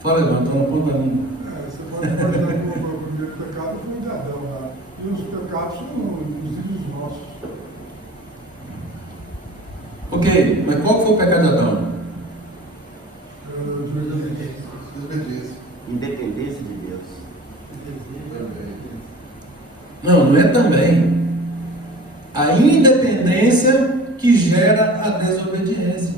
Fala, irmão, então aponta a mim. Você pode imaginar que o primeiro pecado foi o de Adão, né? E os pecados são inclusive os nossos. Ok, mas qual foi o pecado de Adão? Desobediência. Independência de Deus. Não é também. A independência que gera a desobediência.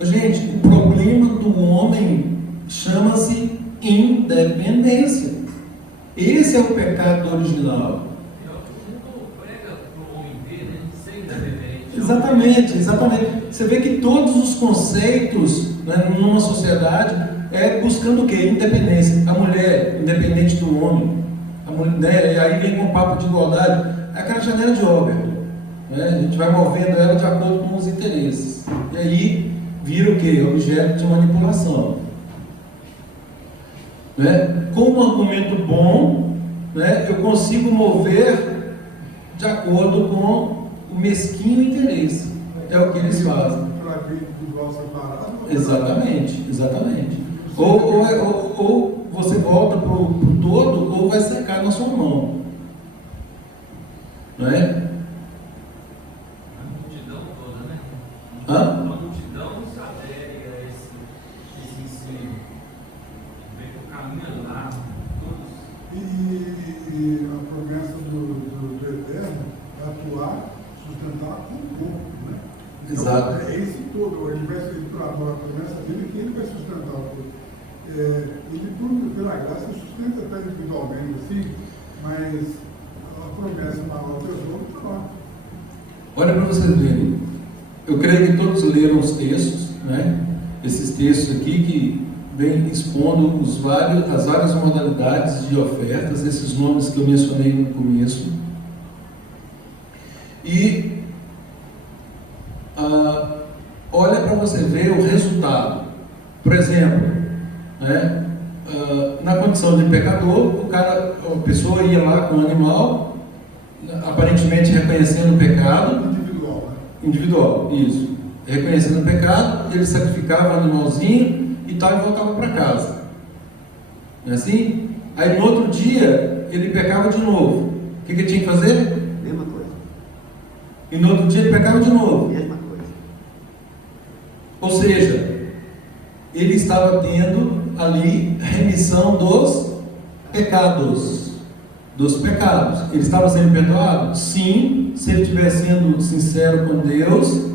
Gente, o problema do homem chama-se independência. Esse é o pecado original. Não prega para o homem ver, né? Ser independente. Exatamente. Você vê que todos os conceitos, né, numa sociedade é buscando o quê? Independência. A mulher independente do homem. A mulher, e aí vem com o papo de igualdade. É aquela janela de Ober. Né? A gente vai movendo ela de acordo com os interesses. E aí vira o quê? Objeto de manipulação. Né? Com um argumento bom, né, eu consigo mover de acordo com o mesquinho interesse. É o que eles fazem. Para ver igual separado. Exatamente. Ou você volta para o todo, ou vai secar na sua mão. Não é? A multidão toda, né? Hã? A multidão se adere a esse ensino. Vem com o caminho lá, todos. E a promessa do Eterno é atuar, sustentar com o corpo, né? Então, Exato. é esse todo, ele vai ser a promessa dele que ele vai sustentar o corpo. Ele, pela graça, sustenta até individualmente assim, mas a promessa maior do tesouro está lá. Olha para vocês verem. Eu creio que todos leram os textos, né? Esses textos aqui que vem expondo as várias modalidades de ofertas, esses nomes que eu mencionei no começo. E olha para você ver o resultado. Por exemplo, né, na condição de pecador, a pessoa ia lá com o animal, aparentemente reconhecendo o pecado. Individual, isso. Reconhecendo o pecado, ele sacrificava o animalzinho e tal, e voltava para casa. Não é assim? Aí no outro dia, ele pecava de novo. O que ele tinha que fazer? Mesma coisa. E no outro dia ele pecava de novo. Mesma coisa. Ou seja, ele estava tendo ali remissão dos pecados. Ele estava sendo perdoado? Sim, se ele estiver sendo sincero com Deus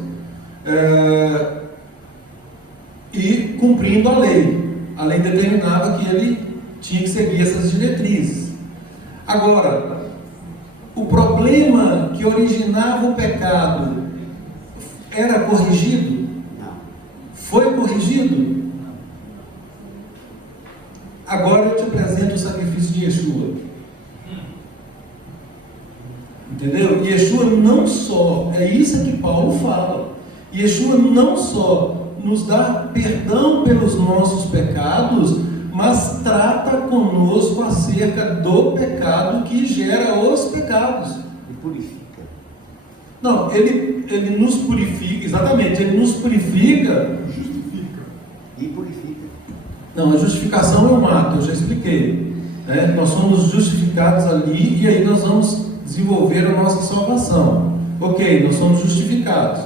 e cumprindo a lei. A lei determinava que ele tinha que seguir essas diretrizes. Agora, o problema que originava o pecado era corrigido? Não. Foi corrigido? Agora eu te apresento o sacrifício de Yeshua. Entendeu? Yeshua não só, é isso que Paulo fala. Yeshua não só nos dá perdão pelos nossos pecados, mas trata conosco acerca do pecado que gera os pecados. E purifica. Não, ele nos purifica, exatamente, ele nos purifica. Justifica. E purifica. Não, a justificação é um ato, eu já expliquei. Né? Nós somos justificados ali e aí nós vamos desenvolver a nossa salvação. Ok, nós somos justificados.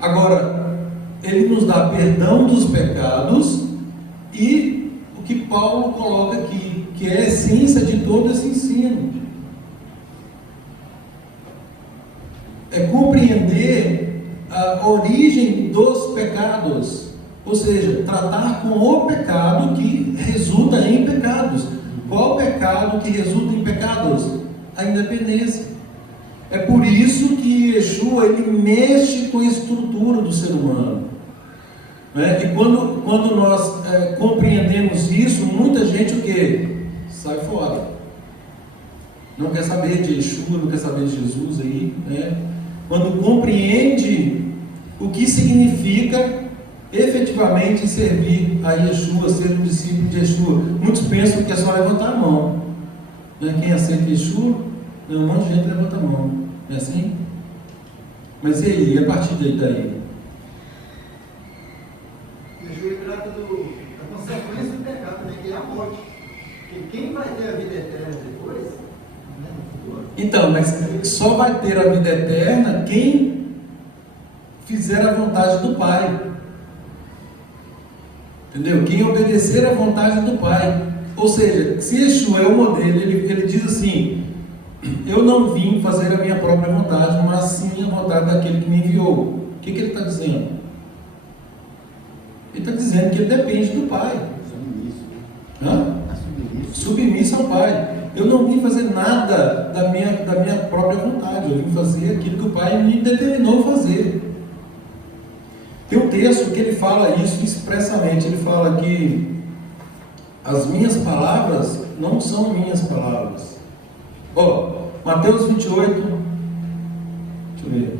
Agora, ele nos dá perdão dos pecados e o que Paulo coloca aqui, que é a essência de todo esse ensino. É compreender a origem dos pecados, ou seja, tratar com o pecado que resulta em pecados. Qual pecado que resulta em pecados? A independência. É por isso que Yeshua ele mexe com a estrutura do ser humano. Né? E quando nós compreendemos isso, muita gente o quê? sai fora. Não quer saber de Yeshua, não quer saber de Jesus aí, né? Quando compreende o que significa efetivamente servir a Yeshua, ser um discípulo de Yeshua. Muitos pensam que é só levantar a mão, né? Quem aceita Yeshua, um monte de gente levanta a mão, não é assim? Mas e aí, e a partir daí? Yeshua trata da consequência do pecado, né, que é a morte. Porque quem vai ter a vida eterna depois, né, no futuro? Então, mas só vai ter a vida eterna quem fizer a vontade do Pai. Entendeu? Quem obedecer à vontade do Pai. Ou seja, se Yeshua é o modelo, ele diz assim: eu não vim fazer a minha própria vontade, mas sim a vontade daquele que me enviou. O que ele está dizendo? Ele está dizendo que ele depende do Pai. Submisso. Hã? Submisso. Submisso ao Pai. Eu não vim fazer nada da minha própria vontade. Eu vim fazer aquilo que o Pai me determinou fazer. Tem um texto que ele fala isso expressamente. Ele fala que as minhas palavras não são minhas palavras. Mateus 28. Deixa eu ver.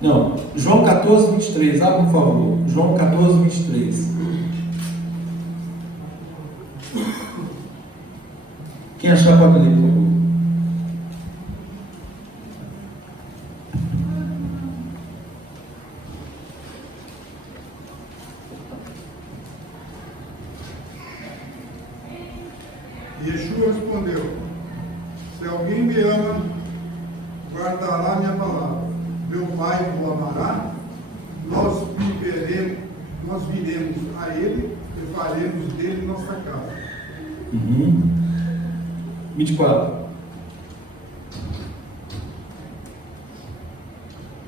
Não, João 14, 23. Abra, por favor. João 14, 23. Quem achar pode ler, por favor. Yeshua respondeu: se alguém me ama, guardará minha palavra. Meu Pai o amará, nós viremos a ele e faremos dele nossa casa. 24.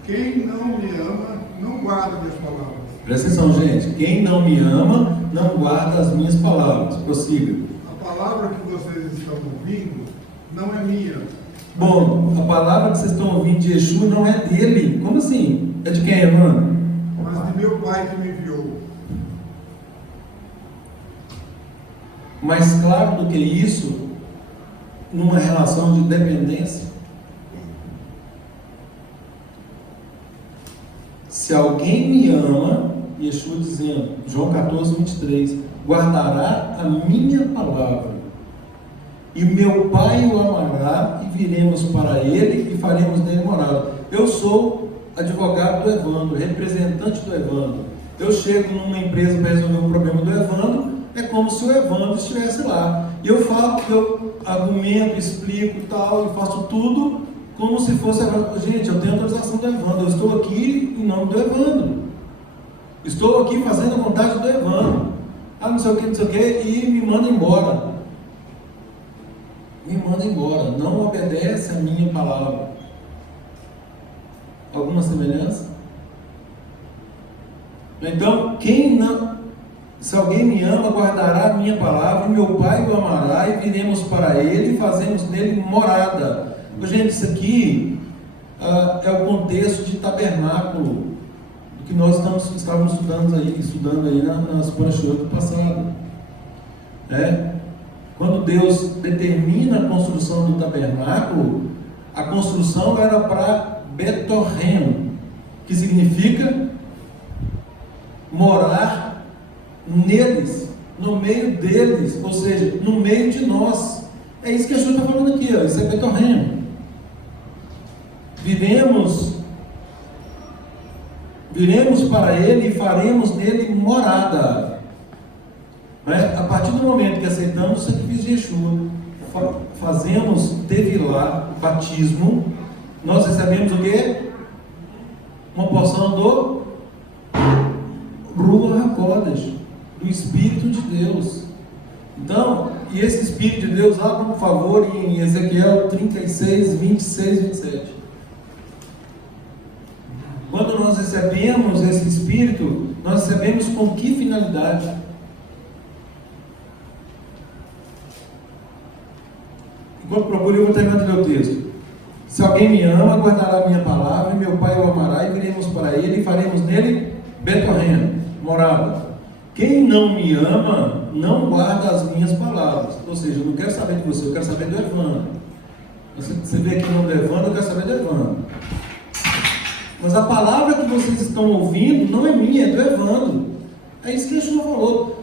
Quem não me ama, não guarda minhas palavras. Presta atenção, gente. Quem não me ama, não guarda as minhas palavras. Prossiga. A palavra que vocês estão ouvindo não é minha. Bom, a palavra que vocês estão ouvindo de Yeshua não é dele. Como assim? É de quem, irmão? Mas de meu Pai que me enviou. Mais claro do que isso, numa relação de dependência. Se alguém me ama, Yeshua dizendo, João 14, 23, guardará a minha palavra, e meu Pai o amará, e viremos para ele e faremos dele morada. Eu sou advogado do Evandro, representante do Evandro. Eu chego numa empresa para resolver um problema do Evandro, é como se o Evandro estivesse lá. E eu falo, eu argumento, explico tal, e faço tudo como se fosse Evandro. Gente, eu tenho autorização do Evandro, eu estou aqui em nome do Evandro. Estou aqui fazendo a vontade do Evandro. Não sei o que, e me manda embora. Me manda embora. Não obedece a minha palavra. Alguma semelhança? Então, se alguém me ama, guardará a minha palavra, e meu Pai o amará, e viremos para ele e fazemos nele morada. Gente, isso aqui é o contexto de tabernáculo que nós estávamos estudando aí nas Panchot do passado. Quando Deus determina a construção do tabernáculo, a construção era para Betorrem, que significa morar neles, no meio deles, ou seja, no meio de nós. É isso que a gente está falando aqui, isso é Betorrem. Viremos para ele e faremos nele morada. A partir do momento que aceitamos o sacrifício de Yeshua, fazemos tevilá, batismo, nós recebemos o quê? Uma porção do Ruach HaKodesh, do Espírito de Deus. Então, e esse Espírito de Deus, abra por favor em Ezequiel 36, 26 e 27. Quando nós recebemos esse Espírito, nós recebemos com que finalidade? Enquanto procuro, eu vou terminar de ler o texto. Se alguém me ama, guardará a minha palavra, e meu Pai o amará, e viremos para ele, e faremos nele Betorrem, morada. Quem não me ama, não guarda as minhas palavras. Ou seja, eu não quero saber de você, eu quero saber do Evandro. Você vê aqui o nome do Evandro, eu quero saber do Evandro. Mas a palavra que vocês estão ouvindo não é minha, é do Evandro. É isso que Yeshua falou.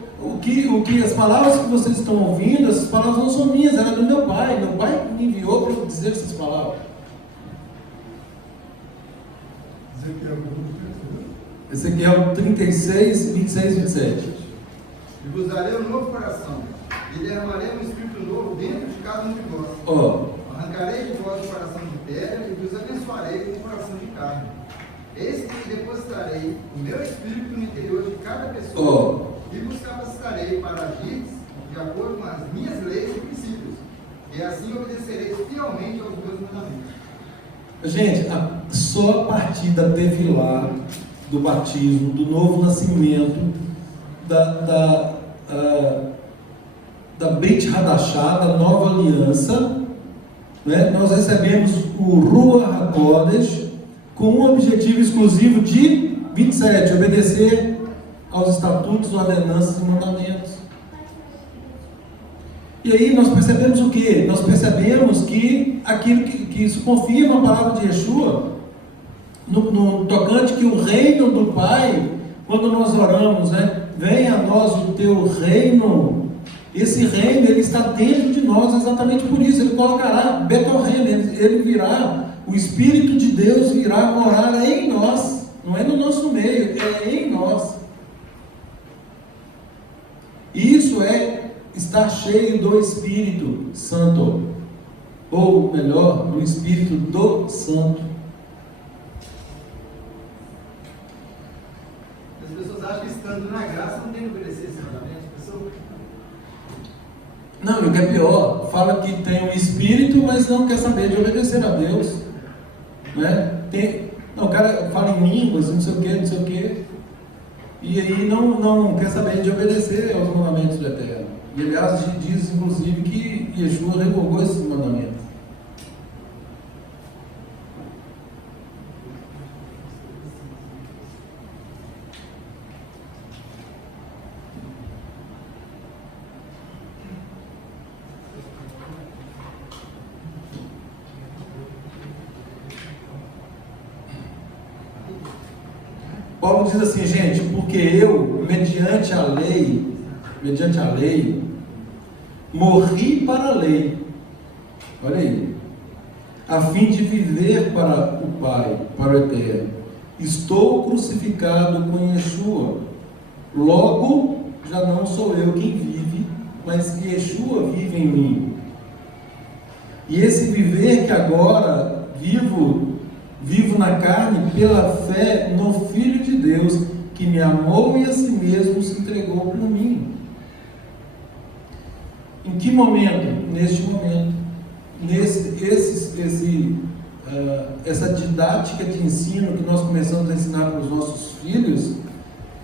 As palavras que vocês estão ouvindo, essas palavras não são minhas, eram do meu pai. Meu pai me enviou para dizer essas palavras. Ezequiel 36, 26, 27. E vos darei um novo coração, e derramarei um espírito novo dentro de cada um de vós. Arrancarei de vós o coração de pedra e vos abençoarei com o coração de carne. Eis que depositarei o meu espírito no interior de cada pessoa e vos capacitarei para agir de acordo com as minhas leis e princípios. E assim obedecereis fielmente aos meus mandamentos. Gente, só a partir da Tevilá, do batismo, do novo nascimento, da Brit Hadashah, da nova aliança, né, nós recebemos o Ruach HaKodesh com um objetivo exclusivo de 27, obedecer aos estatutos, ordenanças e mandamentos. E aí nós percebemos o quê? Nós percebemos que aquilo que isso confirma a palavra de Yeshua, no tocante que o reino do Pai, quando nós oramos, né, venha a nós o teu reino, esse reino ele está dentro de nós exatamente por isso. Ele colocará Betorreino, ele virá, o Espírito de Deus virá morar em nós, não é no nosso meio, é em nós. Isso é estar cheio do Espírito Santo, ou melhor, do Espírito do Santo. As pessoas acham que estando na graça não tem que obedecer esse mandamento. Não, e o que é pior, fala que tem o Espírito, mas não quer saber de obedecer a Deus, né? O cara fala em línguas, não sei o que, e aí não quer saber de obedecer aos mandamentos do Eterno. E aliás, diz inclusive que Yeshua revogou esses mandamentos. Paulo diz assim, gente, porque eu, mediante a lei, morri para a lei, olha aí, a fim de viver para o Pai, para o Eterno. Estou crucificado com Yeshua, logo já não sou eu quem vive, mas Yeshua vive em mim. E esse viver que agora vivo na carne pela fé no Filho de Deus, que me amou e a si mesmo se entregou por mim. Em que momento? Neste momento. Essa didática de ensino que nós começamos a ensinar para os nossos filhos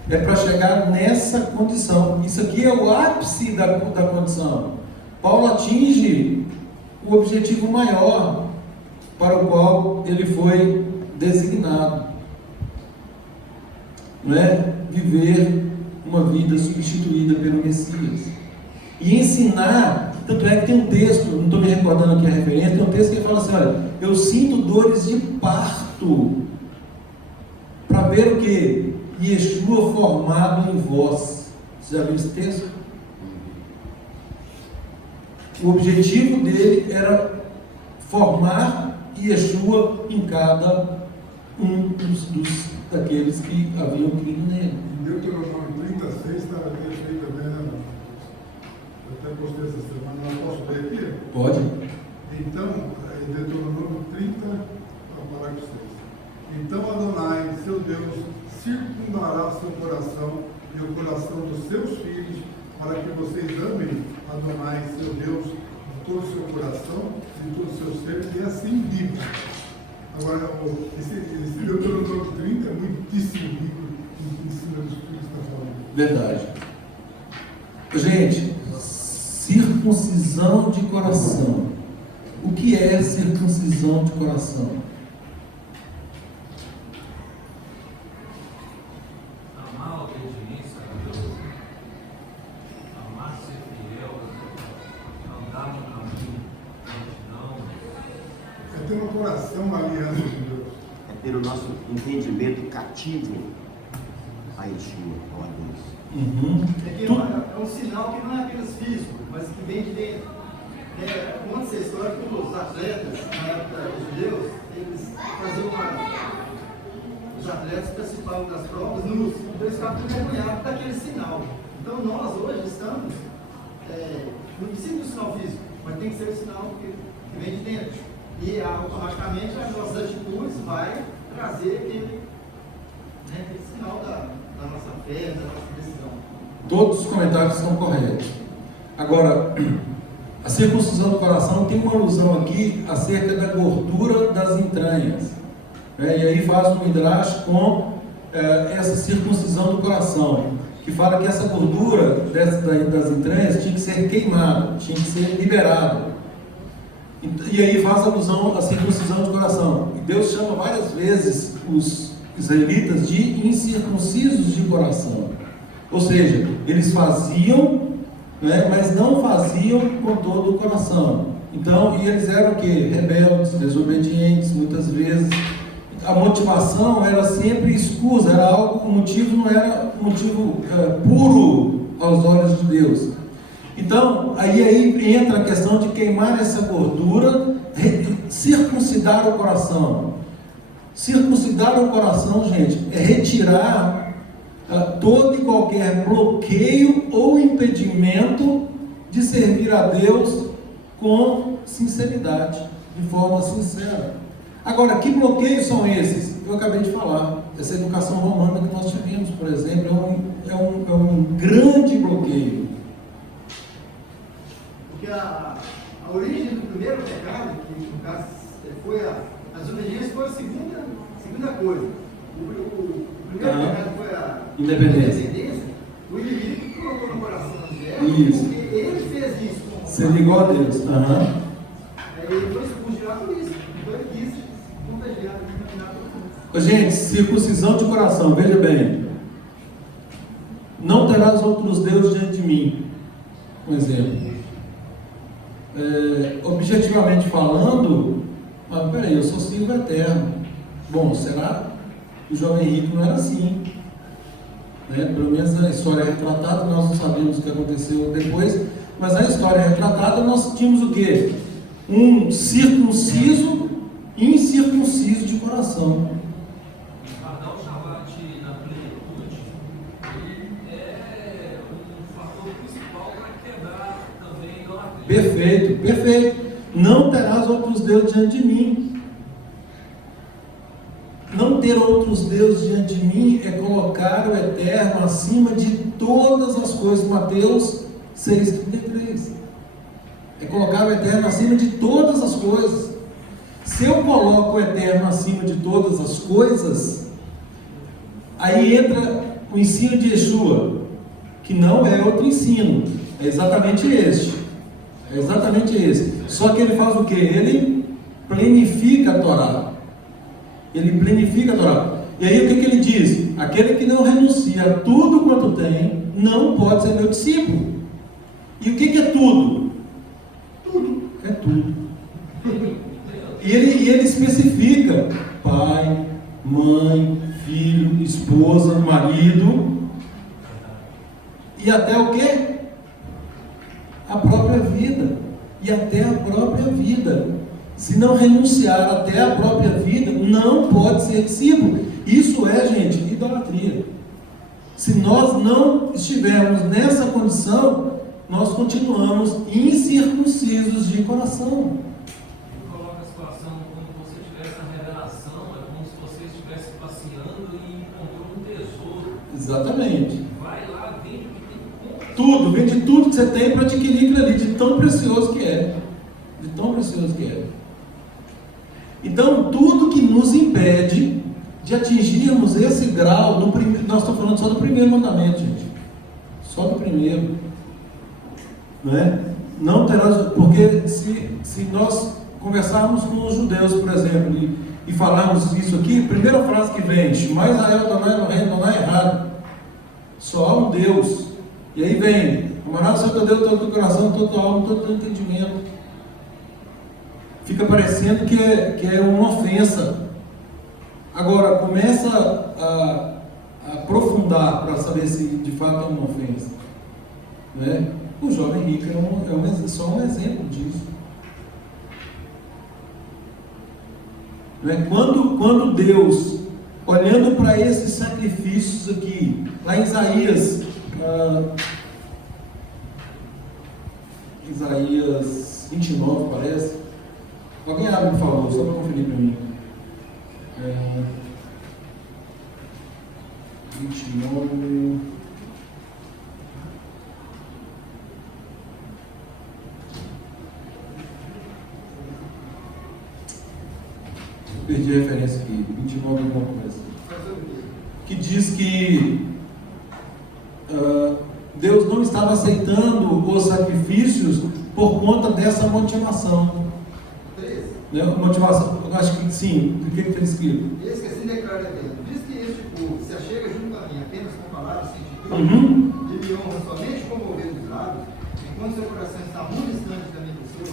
é para chegar nessa condição. Isso aqui é o ápice da condição. Paulo atinge o objetivo maior para o qual ele foi designado, não é? Viver uma vida substituída pelo Messias e ensinar. Tanto é que tem um texto, não estou me recordando aqui a referência, tem um texto que fala assim, olha, eu sinto dores de parto para ver o que? Yeshua formado em vós. Você já viu esse texto? O objetivo dele era formar Yeshua em cada um daqueles que haviam crido nele. Em Deuteronômio 36 está feito também, né? Eu até postei essa semana, não posso ler aqui? Pode? Então, em Deuteronômio 30, parágrafo 6. Então Adonai, seu Deus, circundará seu coração e o coração dos seus filhos, para que vocês amem Adonai, seu Deus, de todo o seu coração e de todo o seu ser, e assim vivam. Agora, esse Deuteronômio 30 é muitíssimo rico em cima dos que está falando. Verdade. Gente, circuncisão de coração. O que é circuncisão de coração? Amar a obediência a Deus, amar pelo nosso entendimento cativo a Yeshua, ó Deus. É que é um sinal que não é apenas físico, mas que vem de dentro. Conta-se a história que os atletas, na época dos judeus, eles faziam os atletas participavam das provas nus, então eles ficavam envergonhados daquele sinal. Então nós hoje estamos, não precisa do sinal físico, mas tem que ser o sinal que vem de dentro. E automaticamente as nossas atitudes vai trazer aquele sinal da nossa fé, da nossa decisão. Todos os comentários são corretos. Agora, a circuncisão do coração tem uma alusão aqui acerca da gordura das entranhas. E aí faz um midrash com essa circuncisão do coração, que fala que essa gordura das entranhas tinha que ser queimada, tinha que ser liberada. E aí faz alusão à circuncisão do coração. E Deus chama várias vezes os israelitas de incircuncisos de coração. Ou seja, eles faziam, mas não faziam com todo o coração. Então, e eles eram o quê? Rebeldes, desobedientes, muitas vezes. A motivação era sempre escusa, era algo, o motivo não era um motivo puro aos olhos de Deus. Então, aí entra a questão de queimar essa gordura, circuncidar o coração. Circuncidar o coração, gente, é retirar todo e qualquer bloqueio ou impedimento de servir a Deus com sinceridade, de forma sincera. Agora, que bloqueios são esses? Eu acabei de falar. Essa educação romana que nós tivemos, por exemplo, é um grande bloqueio. Porque a origem do primeiro pecado, que no caso foi a desobediência, foi a segunda coisa. O primeiro pecado foi a independência. O inimigo colocou no coração da mulher, porque ele fez isso. Seria igual a Deus. Ele foi expulso de lá por isso. Então ele quis contagiar, contaminar todo mundo. Gente, circuncisão de coração, veja bem. Não terás outros deuses diante de mim. Um exemplo. Objetivamente falando, mas peraí, eu sou silvo eterno. Bom, será que o jovem rico não era assim? Pelo menos na história retratada, nós não sabemos o que aconteceu depois, mas na história retratada nós tínhamos o quê? Um circunciso e incircunciso de coração. Guardar o Shabat na plenitude é um fator principal para quebrar também a idolatria. Perfeito. Não terás outros deuses diante de mim. Não ter outros deuses diante de mim é colocar o eterno acima de todas as coisas. Mateus 6,33. É colocar o eterno acima de todas as coisas. Se eu coloco o eterno acima de todas as coisas, aí entra o ensino de Yeshua, que não é outro ensino, é exatamente este. Só que ele faz o quê? Ele planifica a Torá. E aí o que ele diz? Aquele que não renuncia a tudo quanto tem, não pode ser meu discípulo. E o que é tudo? Tudo. É tudo. E ele especifica pai, mãe, filho, esposa, marido, e até o quê? A própria vida. E até a própria vida. Se não renunciar até a própria vida, não pode ser discípulo. Isso é, gente, idolatria. Se nós não estivermos nessa condição, nós continuamos incircuncisos de coração. Coloca a situação como se você tivesse a revelação, é como se você estivesse passeando e encontrou um tesouro. Exatamente. Vai lá, vende o que tem. Tudo, vende tudo que você tem para adquirir aquilo ali, de tão precioso que é. Então, tudo que nos impede de atingirmos esse grau, nós estamos falando só do primeiro mandamento, gente. Só do primeiro. Não terás, porque se nós conversarmos com os judeus, por exemplo, e falarmos isso aqui, a primeira frase que vem, Shema Israel Adonai não é errado. Só há um Deus. E aí vem, amarás o seu Deus, todo o teu coração, todo a tua alma, todo o teu entendimento. Fica parecendo que é uma ofensa. Agora, começa a aprofundar para saber se de fato é uma ofensa. Né? O jovem rico só um exemplo disso. Né? Quando Deus, olhando para esses sacrifícios aqui, lá em Isaías 29, parece. Alguém abre, por favor, só para conferir para mim. 29. Perdi a referência aqui. 29 alguma coisa. Que diz que Deus não estava aceitando os sacrifícios por conta dessa motivação. Né? Motivação, acho que sim. O que está escrito? Esse que assim declara Deus: diz que este povo se achega junto a mim apenas com palavras sem atitude, e me honra somente com o mover dos lábios, enquanto seu coração está muito distante também do seu,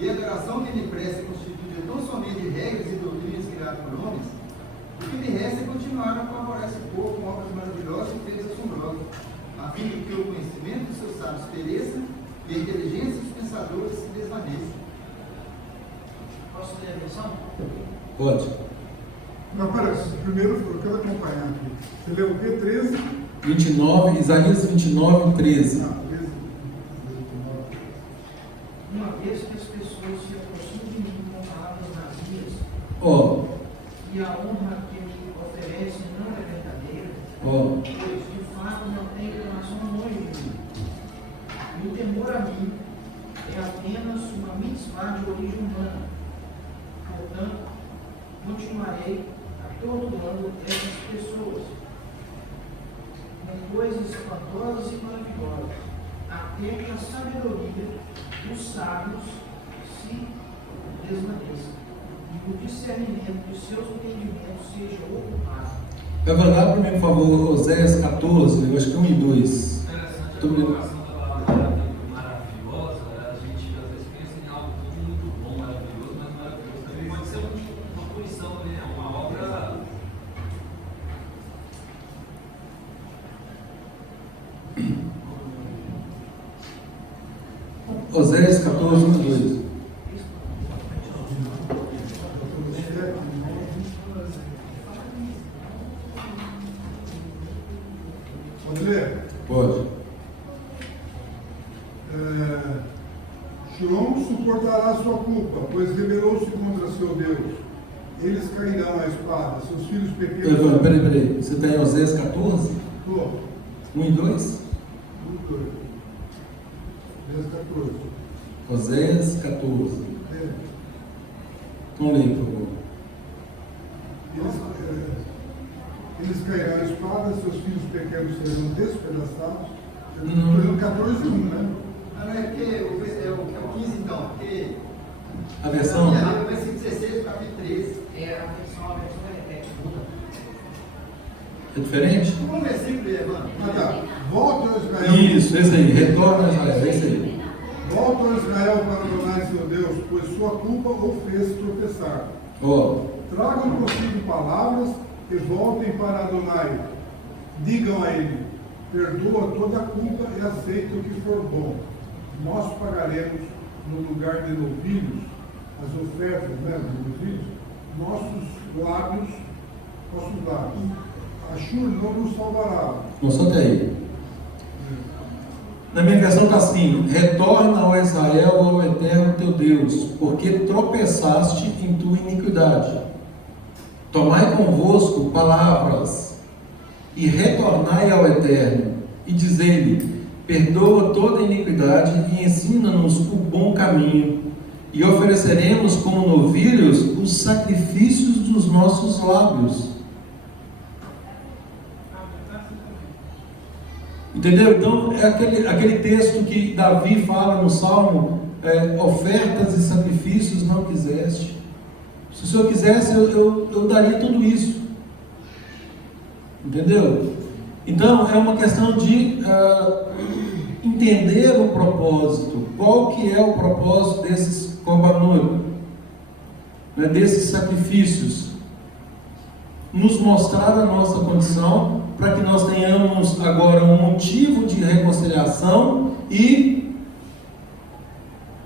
e a adoração que me presta constitui tão somente de regras e doutrinas criadas por homens, o que me resta é continuar a colaborar esse povo com obras maravilhosas e feitas assombrosas, a fim de que o conhecimento dos seus sábios pereça e a inteligência dos pensadores se desvaneça. Posso ler a versão? Pode. Não, parece. Primeiro, eu quero acompanhar aqui. Você leu o quê? 13? 29, Isaías 29, 13. 13. Uma vez que as pessoas se aproximam de mim com palavras vazias, e a honra que me oferecem não é verdadeira, pois de fato não tem coração longe de mim. E o temor a mim é apenas uma mitzvah de origem humana. Portanto, continuarei atordoando essas pessoas com coisas espantosas e maravilhosas, até que a sabedoria dos sábios se desvaneça e o discernimento de seus entendimentos seja ocupado. Vai mandar para mim, por favor, Oséias 14, eu acho que 1 e 2. Interessante a colocação da palavra maravilhosa. A gente às vezes pensa em algo muito bom, maravilhoso, mas maravilhoso também pode ser uma punição, né? Uma obra. Oséias 14, 1 e 2. Pode ler? Pode. João suportará sua culpa, pois rebelou-se contra seu Deus. Eles cairão à espada, seus filhos pequenos. Peraí. Você está em Oséias 14? Estou. 1 e 2? 14. Oséias 14. É. Então leia, por favor. Eles cairão à espada, seus filhos pequenos serão despedaçados. Estou no 14, 1, né? Não é porque é o 15 então, porque A versão? o versículo 16 do capítulo 13. A versão muda. É diferente? Um versículo, Evandro. Tá. Volta ao Israel. Isso, esse aí. Retorna a Israel, esse aí. Volta ao Israel para adorar seu Deus, pois sua culpa o fez tropeçar. Tragam consigo palavras e voltem para Adonai. Digam a ele: perdoa toda a culpa e aceita o que for bom. Nós pagaremos no lugar de novilhos, as ofertas, né, dos novilhos, nossos lábios. Ashur não nos salvará. Não, só até aí. Na minha versão está assim: retorna ao Israel, ao eterno teu Deus, porque tropeçaste em tua iniquidade. Tomai convosco palavras e retornai ao eterno, e dizei-lhe: perdoa toda iniquidade e ensina-nos o bom caminho, e ofereceremos como novilhos os sacrifícios dos nossos lábios. Entendeu? Então, é aquele texto que Davi fala no Salmo: ofertas e sacrifícios não quiseste. Se o Senhor quisesse, eu daria tudo isso. Entendeu? Então, é uma questão de entender o propósito. Qual que é o propósito desses korbanot, né, desses sacrifícios? nos mostrar a nossa condição, para que nós tenhamos agora um motivo de reconciliação e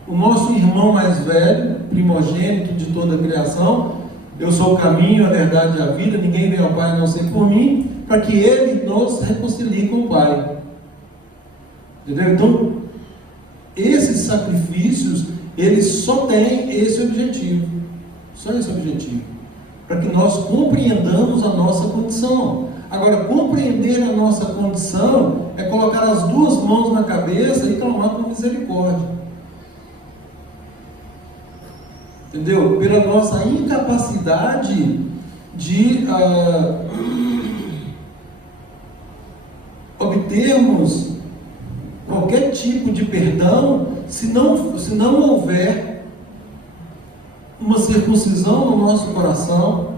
o nosso irmão mais velho, primogênito de toda a criação, eu sou o caminho, a verdade e a vida, ninguém vem ao Pai a não ser por mim, para que Ele nos reconcilie com o Pai. Entendeu? Então, esses sacrifícios, eles só têm esse objetivo. Só esse objetivo. Para que nós compreendamos a nossa condição. Agora, compreender a nossa condição é colocar as duas mãos na cabeça e clamar por misericórdia. Entendeu? Pela nossa incapacidade de obtermos qualquer tipo de perdão, se não houver uma circuncisão no nosso coração,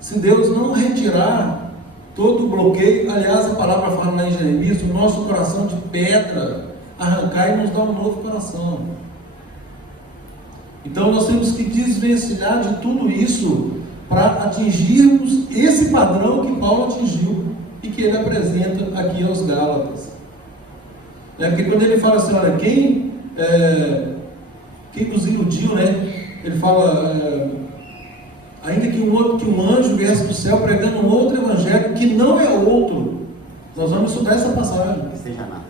se Deus não retirar todo o bloqueio. Aliás, a palavra fala lá em Jeremias, o nosso coração de pedra, arrancar e nos dar um novo coração. Então nós temos que desvencilhar de tudo isso para atingirmos esse padrão que Paulo atingiu e que ele apresenta aqui aos Gálatas. Porque quando ele fala assim, olha, quem nos iludiu, né? Ele fala, ainda que um anjo viesse do céu pregando um outro evangelho que não é outro. Nós vamos estudar essa passagem. Seja anátema.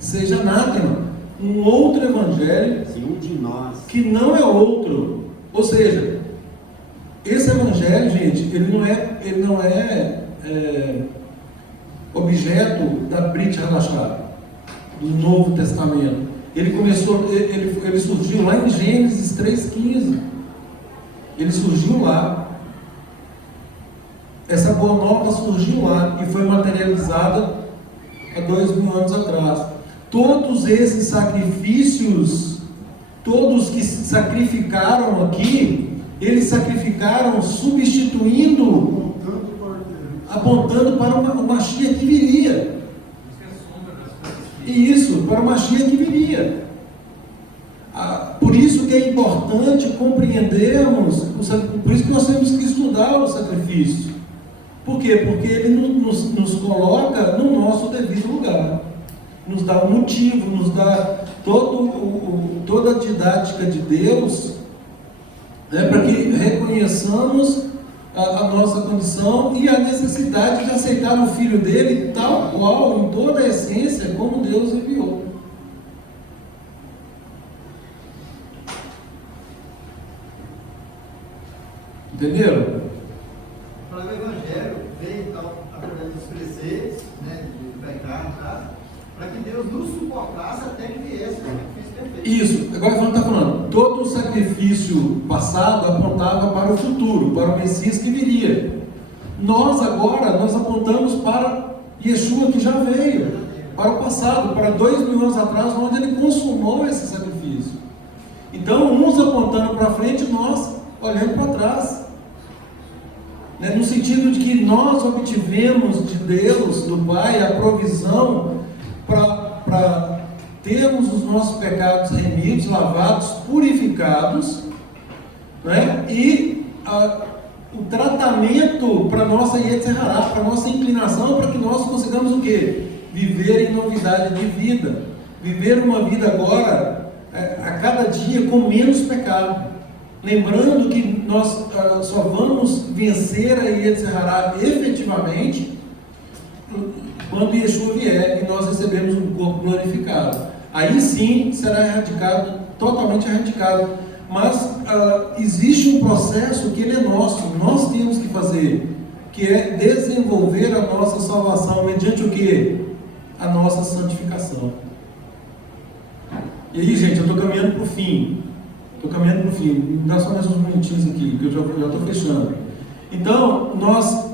Seja anátema. Um outro evangelho Se um de nós que não é outro. Ou seja, esse evangelho, gente, ele não é objeto da Brit Hadashah, do Novo Testamento. Ele surgiu lá em Gênesis 3,15. Ele surgiu lá. Essa boa nova surgiu lá e foi materializada há 2000 anos atrás. Todos esses sacrifícios, todos que se sacrificaram aqui, eles sacrificaram substituindo, apontando para o Mashiach que viria. Isso, para o Mashiach que viria. Por isso que é importante compreendermos, por isso que nós temos que estudar o sacrifício. Por quê? Porque ele nos coloca no nosso devido lugar. Nos dá um motivo, nos dá toda a didática de Deus, né, para que reconheçamos a nossa condição e a necessidade de aceitar o Filho dele tal qual, em toda a essência, como Deus enviou. Entenderam? Para o Evangelho veio então através dos preceitos, né, da carne, tá? Para que Deus nos suportasse até que viesse o sacrifício perfeito. Isso, agora o está falando, todo o sacrifício passado apontava para o futuro, para o Messias que viria. Nós apontamos para Yeshua que já veio, para o passado, para 2000 anos atrás, onde ele consumou esse sacrifício. Então, uns apontando para frente, nós olhando para trás. No sentido de que nós obtivemos de Deus, do Pai, a provisão para termos os nossos pecados remidos, lavados, purificados, né? E o tratamento para a nossa Yetzirah, para a nossa inclinação, para que nós consigamos o quê? Viver em novidade de vida, viver uma vida agora, a cada dia, com menos pecado. Lembrando que nós só vamos vencer a Yetzirah efetivamente quando Yeshua vier e nós recebemos um corpo glorificado. Aí sim será erradicado, totalmente erradicado. Mas existe um processo que ele é nosso, nós temos que fazer, que é desenvolver a nossa salvação mediante o quê? A nossa santificação. E aí, gente, eu estou caminhando para o fim. Me dá só mais uns minutinhos aqui, que eu já estou fechando. Então, nós,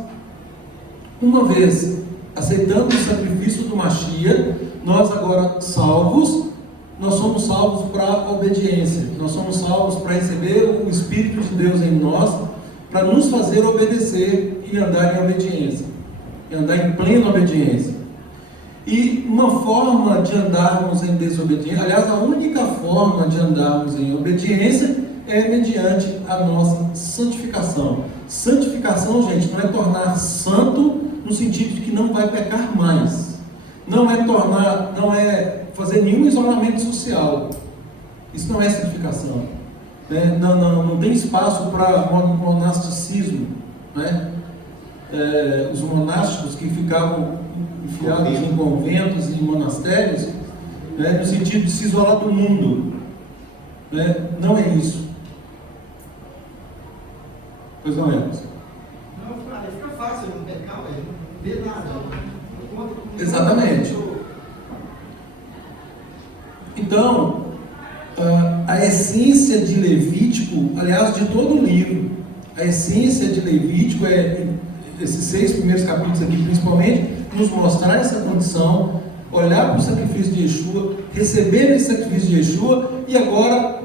uma vez aceitando o sacrifício do Mashiach, nós agora salvos, nós somos salvos para a obediência, nós somos salvos para receber o Espírito de Deus em nós, para nos fazer obedecer e andar em obediência, e andar em plena obediência. E uma forma de andarmos em desobediência, aliás, a única forma de andarmos em obediência é mediante a nossa santificação. Santificação, gente, não é tornar santo no sentido de que não vai pecar mais. Não é fazer nenhum isolamento social. Isso não é santificação. Né? Não tem espaço para monasticismo. Né? Os monásticos que ficavam enfiados em conventos e monastérios, né? No sentido de se isolar do mundo. Né? Não é isso. Pois não é. Não, fica fácil não pecar, não vê nada. Exatamente. Então, a essência de Levítico, aliás, de todo o livro, a essência de Levítico é, esses 6 primeiros capítulos aqui principalmente, nos mostrar essa condição, olhar para o sacrifício de Yeshua, receber esse sacrifício de Yeshua e agora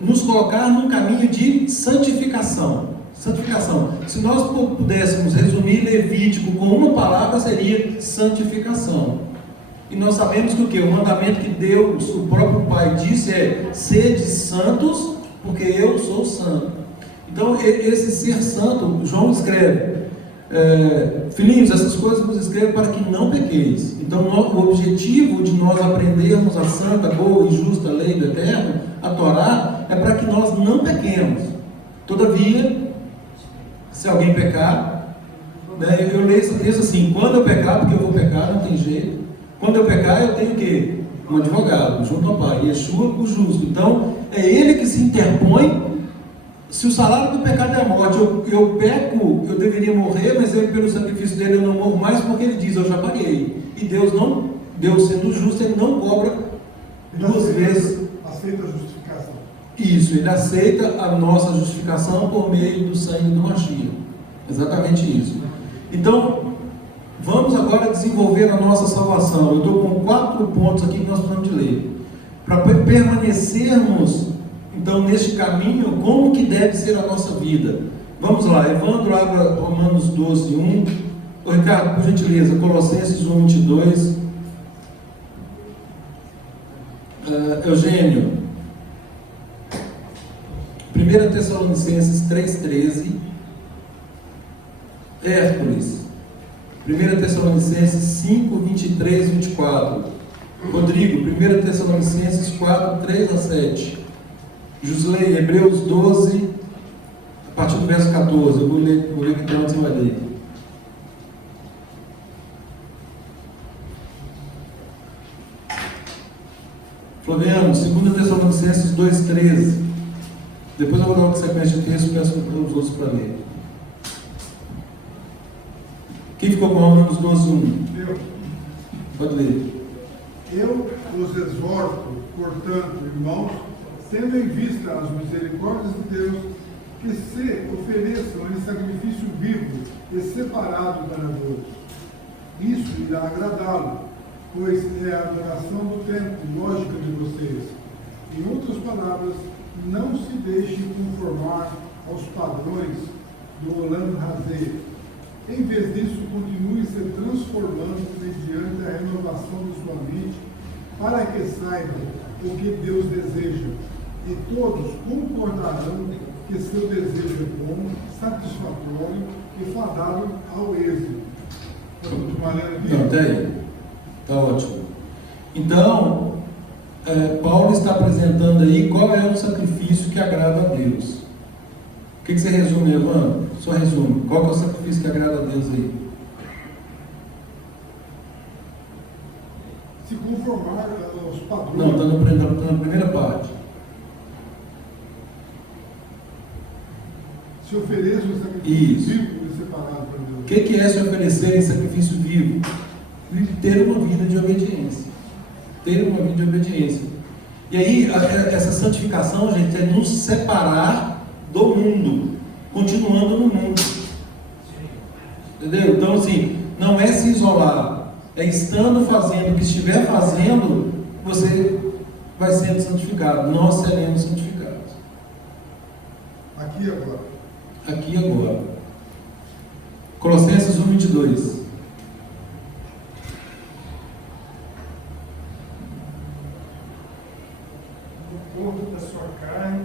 nos colocar num caminho de santificação. Santificação. Se nós pudéssemos resumir Levítico com uma palavra, seria santificação. E nós sabemos que o que? O mandamento que Deus, o próprio Pai, disse é: sede santos, porque eu sou santo. Então, esse ser santo, João escreve, filhinhos, essas coisas vos escrevo para que não pequeis. Então, o objetivo de nós aprendermos a santa, boa e justa lei do Eterno, a Torá, é para que nós não pequemos. Todavia, se alguém pecar, né, eu leio esse texto assim: quando eu pecar, porque eu vou pecar, não tem jeito. Quando eu pecar, eu tenho o quê? Um advogado, junto ao Pai, Yeshua, o justo. Então, é Ele que se interpõe. Se o salário do pecado é a morte, eu peco, eu deveria morrer, mas ele, pelo sacrifício dele, eu não morro mais, porque ele diz: eu já paguei. E Deus sendo justo, ele não cobra duas vezes. Aceita a justificação. Isso, ele aceita a nossa justificação por meio do sangue do Mashiach. Exatamente isso. Então, vamos agora desenvolver a nossa salvação. Eu estou com 4 pontos aqui que nós precisamos de ler. Para permanecermos, então, neste caminho, como que deve ser a nossa vida? Vamos lá, Evandro, abra Romanos 12, 1. Ô, Ricardo, por gentileza, Colossenses 1, 22. Eugênio, 1 Tessalonicenses 3,13. Hércules, 1 Tessalonicenses 5, 23, 24. Rodrigo, 1 Tessalonicenses 4, 3 a 7. Josley, Hebreus 12, a partir do verso 14. Eu vou ler que então você vai ler. Flaviano, 2 Tessalonicenses 2, 13. Depois eu vou dar uma sequência de texto e peço para os outros para ler. Quem ficou com Romanos 12, 1? Eu. Pode ler. Eu os exorto, portanto, irmãos, tendo em vista as misericórdias de Deus, que se ofereçam em sacrifício vivo e separado para Deus. Isso irá agradá-lo, pois é a adoração do tempo lógica de vocês. Em outras palavras, não se deixem conformar aos padrões do Olam Hazé. Em vez disso, continue se transformando mediante a renovação de sua mente, para que saibam o que Deus deseja, e todos concordarão que seu desejo é bom, satisfatório e fadado ao êxito. Não, até aí. Está ótimo. Então, Paulo está apresentando aí qual é o sacrifício que agrada a Deus. O que você resume, Evandro? Só resume. Qual que é o sacrifício que agrada a Deus aí? Se conformar aos padrões. Não, está na primeira parte. Se ofereça um sacrifício Isso. vivo e separado para Deus. O que é se oferecer em sacrifício vivo? Ter uma vida de obediência. Ter uma vida de obediência. E aí, essa santificação, gente, é nos separar do mundo, continuando no mundo. Entendeu? Então, assim, não é se isolar, é estando fazendo o que estiver fazendo, você vai sendo santificado. Nós seremos santificados. Aqui e agora. Aqui e agora. Colossenses 1, 22. Do corpo da sua carne,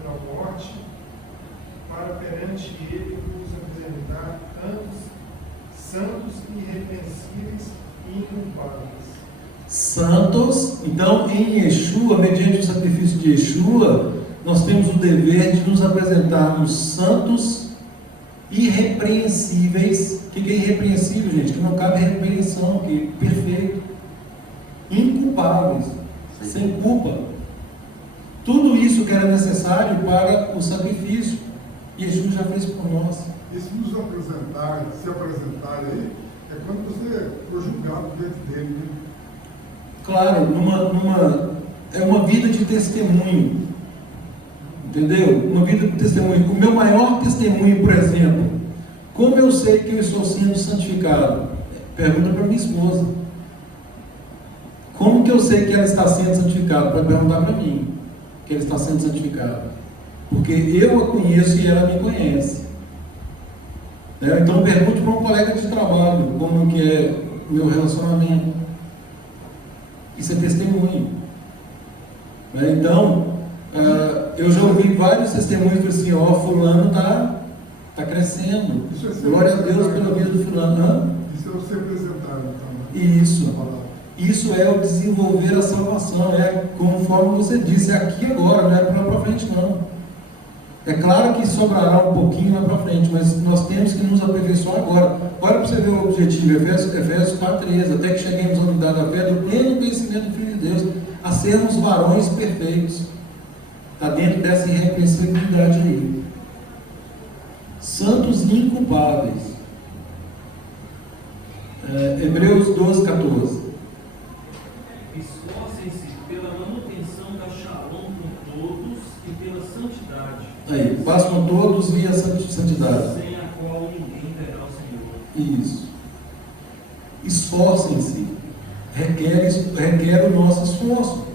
pela perante ele nos apresentar santos, irrepreensíveis e inculpáveis. Santos, então em Yeshua, mediante o sacrifício de Yeshua, nós temos o dever de nos apresentarmos santos, irrepreensíveis. O que é irrepreensível, gente? Que não cabe repreensão, que é perfeito. Inculpáveis, sem culpa. Tudo isso que era necessário para o sacrifício, Yeshua já fez por nós. Esse nos apresentar, se apresentar aí, é quando você for julgado diante dele. Né? Claro, é uma vida de testemunho. Entendeu? Uma vida de testemunho. O meu maior testemunho, por exemplo, como eu sei que eu estou sendo santificado? Pergunta para minha esposa. Como que eu sei que ela está sendo santificada? Pode perguntar para mim que ela está sendo santificada. Porque eu a conheço e ela me conhece. Então pergunte para um colega de trabalho como que é o meu relacionamento. Isso é testemunho. Então, eu já ouvi vários testemunhos assim, fulano está crescendo. Glória a Deus pela vida do fulano. Isso é o ser apresentado, então. Isso é o desenvolver a salvação, conforme você disse, é aqui agora, não é para frente não. É claro que sobrará um pouquinho lá para frente, mas nós temos que nos aperfeiçoar agora. Olha para você ver o objetivo, Efésios 4:13, até que cheguemos à unidade da fé, do pleno conhecimento do Filho de Deus, a sermos varões perfeitos. Está dentro dessa irrepreensibilidade aí. Santos inculpáveis. Hebreus 12:14. Esforcem-se pela manutenção da shalom com todos e pela santidade. Aí, façam todos via santidade. Sem a qual ninguém verá o Senhor. Isso. Esforcem-se. Requer o nosso esforço.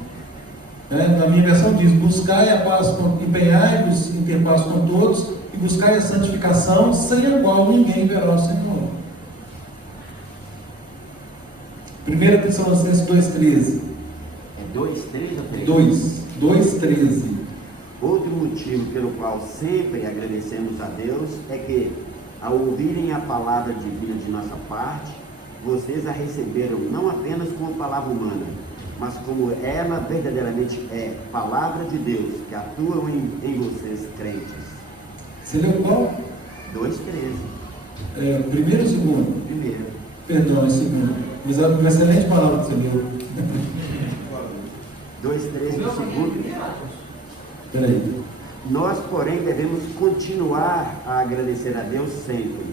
Na minha versão diz: buscai a paz, empenhai-vos em ter paz com todos e buscai a santificação, sem a qual ninguém verá o Senhor. 1 Tessalonicenses 2:13. É 2:13 ou 3? 2:13. Outro motivo pelo qual sempre agradecemos a Deus é que, ao ouvirem a palavra divina de nossa parte, vocês a receberam não apenas como palavra humana, mas como ela verdadeiramente é, palavra de Deus, que atua em vocês crentes. Você leu qual? 2:13. Primeiro ou segundo? Primeiro. Perdão, é segundo. Mas é uma excelente palavra que você leu. 2:13 no segundo. Peraí. Nós, porém, devemos continuar a agradecer a Deus sempre,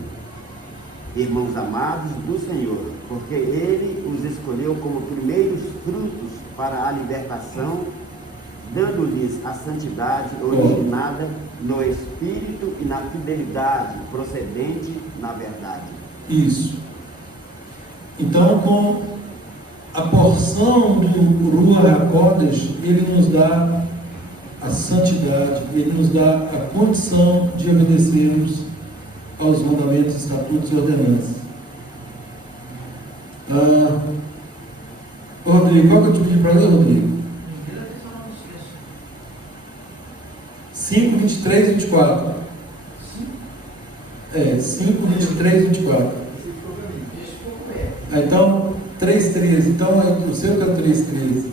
irmãos amados do Senhor, porque Ele os escolheu como primeiros frutos para a libertação, dando-lhes a santidade originada no Espírito e na fidelidade procedente na verdade. Isso. Então, com a porção do Ruach HaKodesh, ele nos dá a santidade, ele nos dá a condição de obedecermos aos mandamentos, estatutos e ordenanças. Rodrigo, qual que eu te pedi para ler, Rodrigo? 5, 23 e 24. 5, 23 e 24. Então, 3:13. Então, o seu que é o 3:13.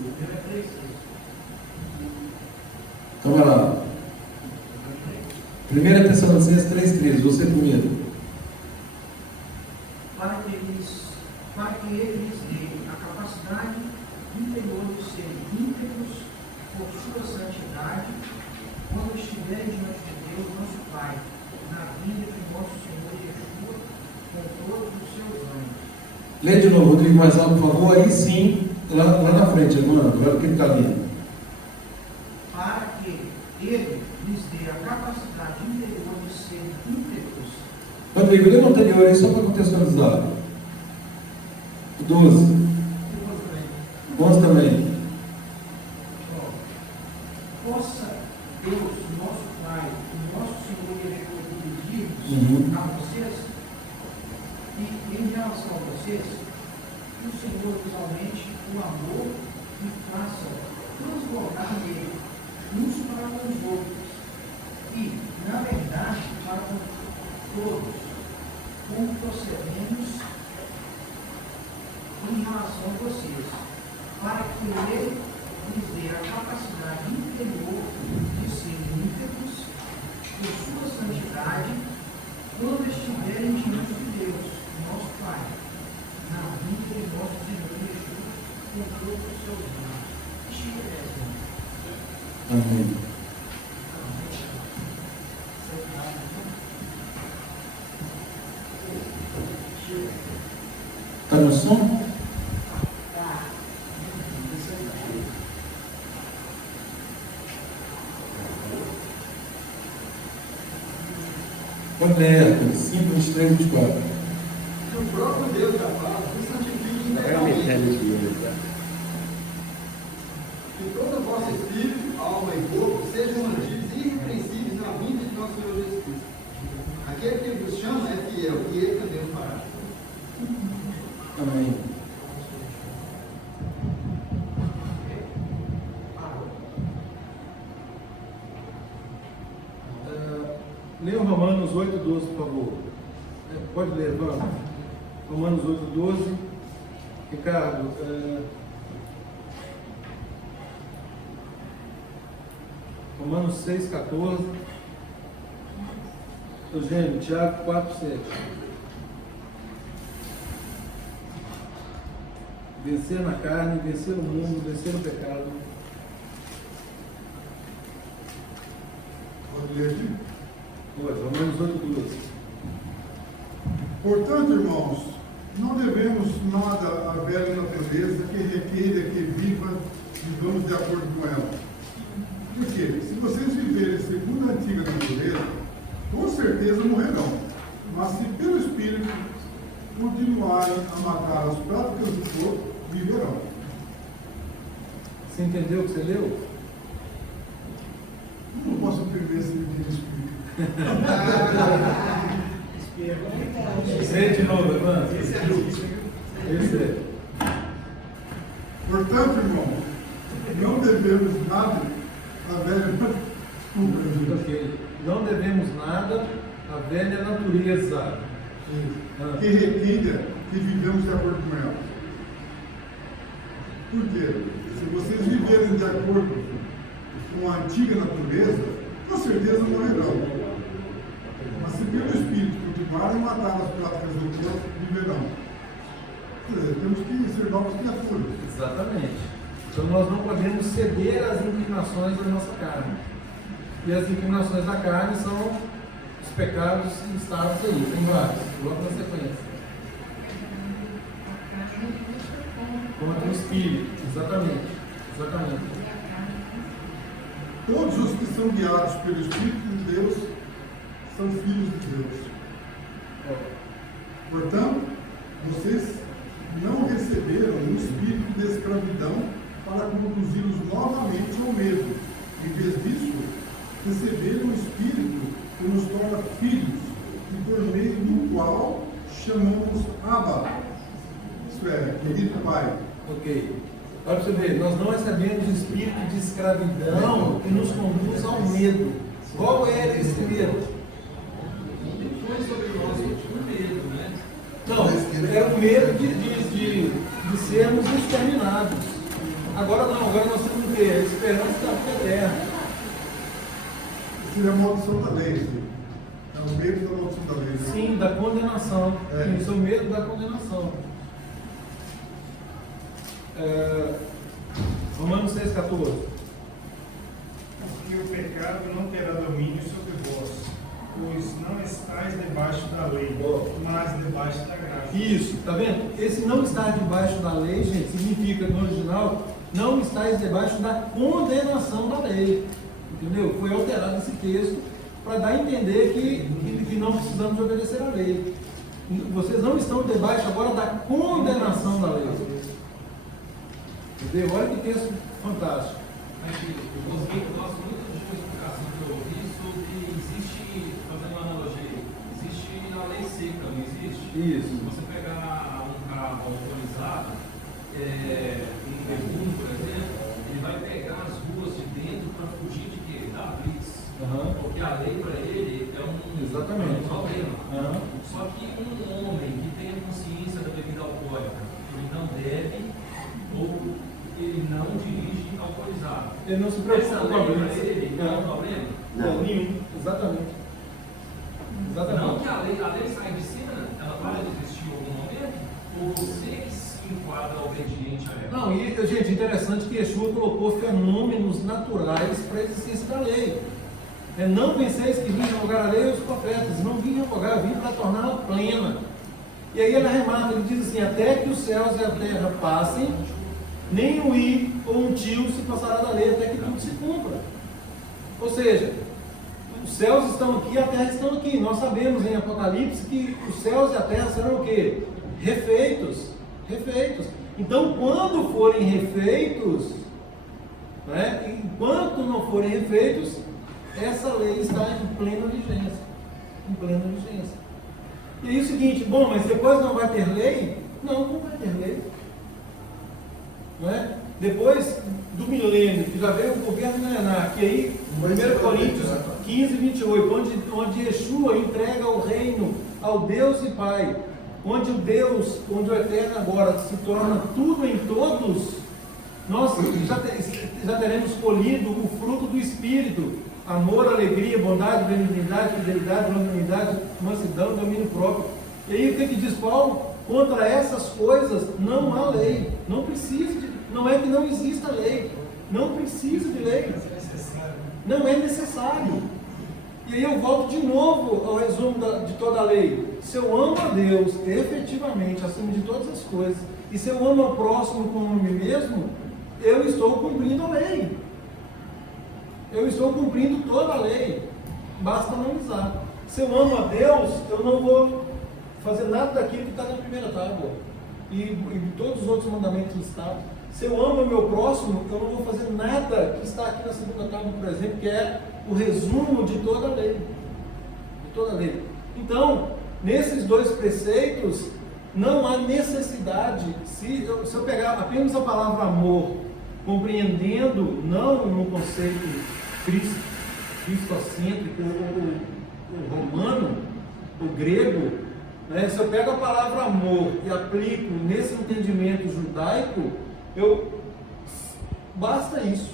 Então, vai lá. 1 Tessalonicenses 3:13. Você primeiro. Para que ele lhes dê a capacidade interior de serem íntegros por sua santidade, quando estiverem diante de Deus, nosso Pai, na vinda de nosso Senhor Yeshua, com todos os seus anjos. Lê de novo, Rodrigo, mais alto, por favor. Aí sim, lá na frente, irmão. Agora o que ele está lendo? Para que ele lhes dê a capacidade interior de serem íntegros. Rodrigo, lê o anterior aí só para contextualizar. 12. 11 também. Possa Deus, nosso Pai, o nosso Senhor dirigir a vocês, e em relação a vocês, que o Senhor lhes aumente o amor e faça transbordar nele uns para com os outros, e, na verdade, para procedemos em relação a vocês, para que ele lhes dê a capacidade interior de serem íntegros por sua santidade, quando estiverem diante de Deus, nosso Pai, na vinda de nosso Senhor Jesus, com todos os seus bens. Amém. Está no som? Pode ler, 5, 23, 24. Que o próprio Deus da paz nos santifique integralmente. Que todo o vosso espírito, alma e corpo sejam mantidos irrepreensíveis na vinda de nosso Senhor Jesus Cristo. Aquele que vos chama é fiel e ele também o fará. Amém. Leia Romanos 8:12, por favor. Pode ler, vamos. Romanos 8:12. Ricardo, Romanos 6:14. Eugênio, Tiago 4:7. Vencer na carne, vencer o mundo, vencer o pecado. Pode ler aqui? Romanos 8:12. Portanto, irmãos, não devemos nada à velha natureza que requeira que vivamos de acordo com ela. Porque se vocês viverem segundo a antiga natureza, com certeza morrerão. Mas se pelo Espírito continuarem a matar as práticas do corpo, viverão. Você entendeu o que você leu? Não posso entender se ele explica. Sei de novo, irmão. Esse é. Portanto, irmão, não devemos nada à velha Ok. Não devemos nada à velha natureza. que requeira que vivemos de acordo com ela. Por quê? Se vocês viverem de acordo com a antiga natureza, com certeza morrerão. Mas se pelo Espírito continuarem a matar as práticas do corpo, viverão. Quer dizer, temos que ser novas criaturas. Exatamente. Então nós não podemos ceder às inclinações da nossa carne. E as inclinações da carne são os pecados listados aí, tem vários, logo na sequência. Contra o Espírito, exatamente. Exatamente. Todos os que são guiados pelo Espírito de Deus são filhos de Deus. Portanto, vocês não receberam um espírito de escravidão para conduzi-los novamente ao medo. Em vez disso, receberam um espírito que nos torna filhos, e por meio do qual chamamos Abba, isso é, querido Pai. Ok. Olha para você ver, nós não recebemos o espírito de escravidão que nos conduz ao medo. Qual era esse medo? Foi sobre nós o medo, né? Não, era o medo de sermos exterminados. Agora não, agora nós temos o quê? A esperança da vida eterna. Isso é a maldição da lei, sim. É o medo da maldição da lei. Né? Sim, da condenação. É. Isso é o medo da condenação. Romanos 6,14. Que o pecado não terá domínio sobre vós, pois não estáis debaixo da lei, mas debaixo da graça. Isso, tá vendo? Esse não estar debaixo da lei, gente, significa no original, não estáis debaixo da condenação da lei. Entendeu? Foi alterado esse texto para dar a entender que não precisamos obedecer à lei. Vocês não estão debaixo agora da condenação da lei. Entendeu? Olha que texto fantástico. Mas eu gosto muito de uma explicação que eu ouvi sobre existe, fazendo uma analogia, existe a lei seca, não existe? Isso. Se você pegar um carro autorizado, um veículo, por exemplo, ele vai pegar as ruas de dentro para fugir de quê? Da blitz. Uhum. Porque a lei para ele é um Exatamente. problema. Uhum. Só que um homem que tenha consciência da bebida alcoólica, ele não deve ou ele não dirige alcoolizado. Ele não se preocupa com o problema. Ele não é um problema? Não, nenhum. Exatamente. Não que a lei sai de cima, ela para de existir em algum momento, ou você que se enquadra obediente a ela? Não, e, gente, interessante que Yeshua colocou fenômenos naturais para a existência da lei. Não penseis que vim revogar a lei e os profetas, não vim revogar, vim para torná-la plena. E aí ele remarca, ele diz assim, até que os céus e a terra passem, nem um i ou um tio se passará da lei, até que tudo se cumpra. Ou seja, os céus estão aqui, a terra estão aqui. Nós sabemos em Apocalipse que os céus e a terra serão o quê? Refeitos. Refeitos. Então, quando forem refeitos, né, enquanto não forem refeitos, essa lei está em plena vigência. Em plena vigência. E aí é o seguinte, bom, mas depois não vai ter lei? Não, não vai ter lei. Não é? Depois do milênio, que já veio o governo Nená, que aí, 1 Coríntios 15, 28, onde Yeshua entrega o reino ao Deus e Pai, onde o Eterno agora se torna tudo em todos, nós já teremos colhido o fruto do Espírito, amor, alegria, bondade, benignidade, fidelidade, longanimidade, mansidão, domínio próprio. E aí o que diz Paulo? Contra essas coisas não há lei, não é que não exista lei, não precisa de lei, não é necessário. E aí eu volto de novo ao resumo de toda a lei. Se eu amo a Deus efetivamente, acima de todas as coisas, e se eu amo ao próximo como a mim mesmo, eu estou cumprindo a lei. Eu estou cumprindo toda a lei. Basta analisar. Se eu amo a Deus, eu não vou fazer nada daquilo que está na primeira tábua. E todos os outros mandamentos listados. Se eu amo o meu próximo, eu não vou fazer nada que está aqui na segunda tábua, por exemplo, que é o resumo de toda a lei. De toda a lei. Então, nesses dois preceitos, não há necessidade, se eu pegar apenas a palavra amor, compreendendo, não no conceito cristocêntrico, o romano, o grego, né? Se eu pego a palavra amor e aplico nesse entendimento judaico, basta isso.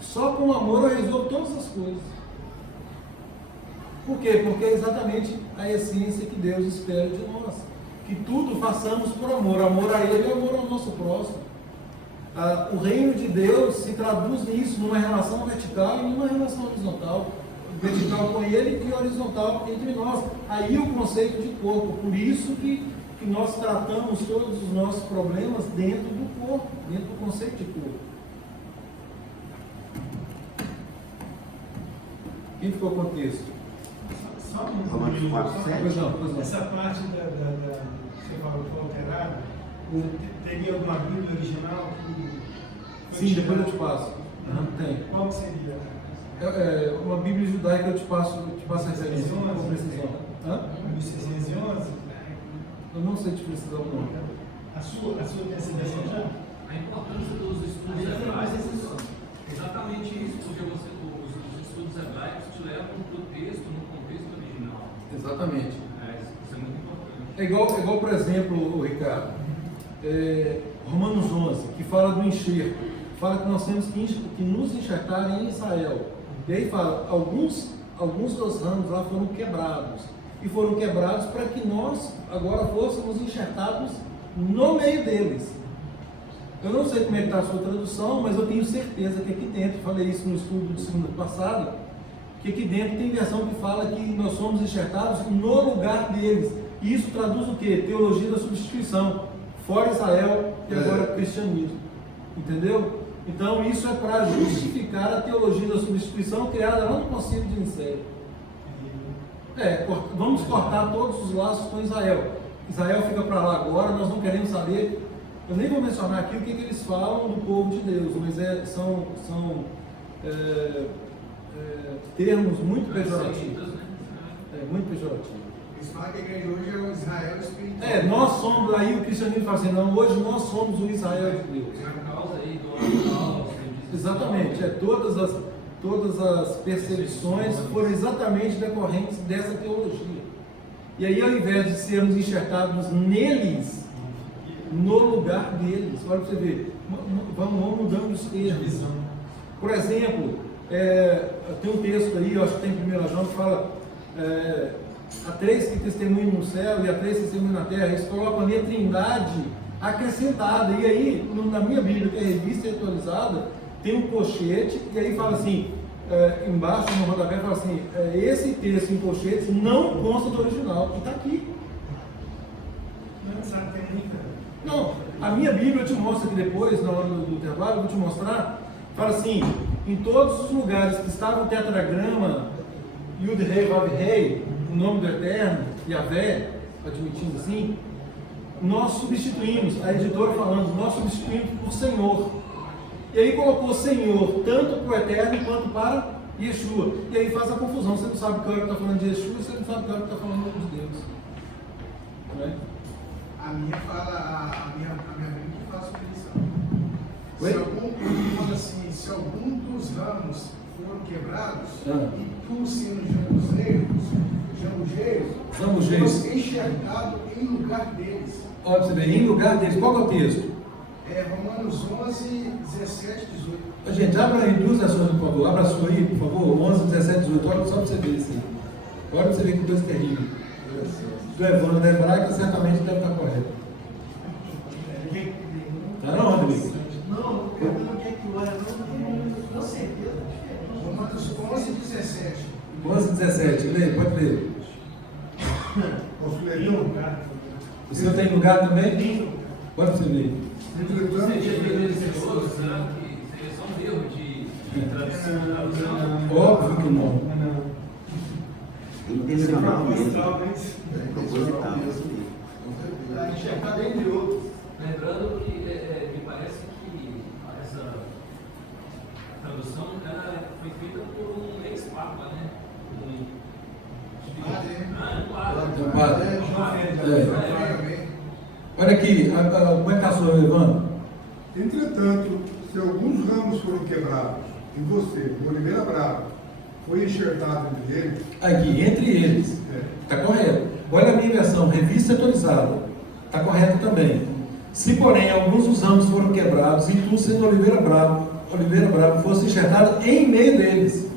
Só com amor eu resolvo todas as coisas. Por quê? Porque é exatamente a essência que Deus espera de nós. Que tudo façamos por amor. Amor a Ele e amor ao nosso próximo. O reino de Deus se traduz nisso, numa relação vertical e numa relação horizontal. Vertical com Ele e horizontal entre nós. Aí o conceito de corpo. Por isso que nós tratamos todos os nossos problemas dentro do corpo, dentro do conceito de corpo. Quem ficou com o texto? Só um Romanos 4, 7. Essa parte que você falou foi alterada. Teria alguma Bíblia original que Sim, depois eu te passo. Não tem. Qual que seria? Uma Bíblia judaica eu te passo a referência com precisão. 1611? Eu não sei te precisar o nome. A sua tem essa versão já? A importância dos estudos hebraicos, exatamente isso, porque os estudos hebraicos te levam para o texto no contexto original. Exatamente. Isso é muito importante. É igual, por exemplo, Ricardo, Romanos 11, que fala do enxerto, fala que nós temos que nos enxertar em Israel. E aí fala, alguns dos ramos lá foram quebrados. E foram quebrados para que nós agora fôssemos enxertados no meio deles. Eu não sei como é que está a sua tradução, mas eu tenho certeza que aqui dentro, falei isso no estudo de segunda passada, que aqui dentro tem versão que fala que nós somos enxertados no lugar deles. E isso traduz o quê? Teologia da substituição. Fora Israel e agora cristianismo. Entendeu? Então isso é para justificar a teologia da substituição criada lá no Concílio de Nicéia. Vamos cortar todos os laços com Israel. Israel fica para lá agora, nós não queremos saber. Eu nem vou mencionar aqui o que eles falam do povo de Deus, mas são termos muito pejorativos. Muito pejorativos. Eles falam que a igreja hoje é o Israel espiritual. Nós somos, aí o cristianismo fala assim, não, hoje nós somos o Israel de Deus. Exatamente, todas as percepções foram exatamente decorrentes dessa teologia. E aí, ao invés de sermos enxertados neles, no lugar deles, olha para você ver, vamos mudando os termos. Por exemplo, tem um texto aí, eu acho que tem em 1 João, que fala: há 3 que testemunham no céu e há 3 que testemunham na terra. Eles colocam ali a trindade acrescentada. E aí, na minha Bíblia, que é revista e atualizada, tem um colchete, e aí fala assim, embaixo no rodapé, fala assim: esse texto em colchetes não consta do original, e está aqui. Não, a minha Bíblia eu te mostro aqui depois, na hora do intervalo, eu vou te mostrar. Fala assim: em todos os lugares que estava o tetragrama Yud Rei Vav Rei, o nome do Eterno, Yahvé, admitindo assim, nós substituímos, a editora falando, nós substituímos por Senhor. E aí colocou Senhor tanto para o Eterno quanto para Yeshua. E aí faz a confusão, você não sabe que hora está falando de Yeshua, você não sabe que hora está falando de Deus. Não é? A minha fala, a minha Bíblia que faz submissão. Oi? Se algum dos ramos foram quebrados, e tu, sendo jambujeiro, foste enxertado em lugar deles. Olha para você ver, em lugar deles, qual é o texto? Romanos 11, 17, 18. Gente, abra aí 2 versões, por favor. Abra a sua aí, por favor. 11, 17, 18. Olha só para você ver isso aí. Olha para você ver que coisa terrível. Do Evandro da Hebraica, certamente deve estar correto. Está não, Rodrigo? Não, eu não quero que olha, não, com certeza. Romanos 11, 17. 11, 17. Lê, pode ler. Posso ler então? O senhor tem lugar também? Pode você ler. Entretanto, Seria tendencioso, será que seria só um erro de tradução? Óbvio que não. Intencional mesmo. Proposital. Está enxertado entre outros. Lembrando que me parece que essa tradução ela foi feita por um ex-papa, né? Olha aqui, como é que a sua, Evandro? entretanto, se alguns ramos foram quebrados em você, no oliveira brava, foi enxertado entre eles. Aqui, entre eles. Está correto. Olha a minha versão, revista atualizada. Está correto também. Se, porém, alguns dos ramos foram quebrados, e tu, sendo oliveira brava, fosse enxertado em meio deles.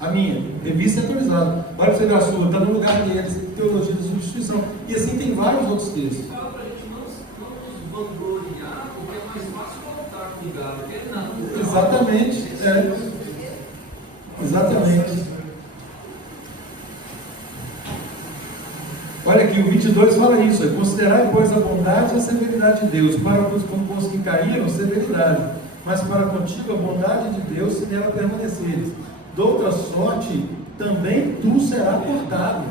A minha, revista atualizada. Olha para você ver a sua, está no lugar deles, teologia da substituição. E assim tem vários outros textos. Fala para a gente não nos vangloriar, porque é mais fácil colocar cuidado, porque ele não. Exatamente. Exatamente. Olha aqui, o 22 fala isso: considerai, pois, a bondade e a severidade de Deus, para com os que caíram, severidade, mas para contigo a bondade de Deus, se nela permaneceres. De outra sorte, também tu serás cortado.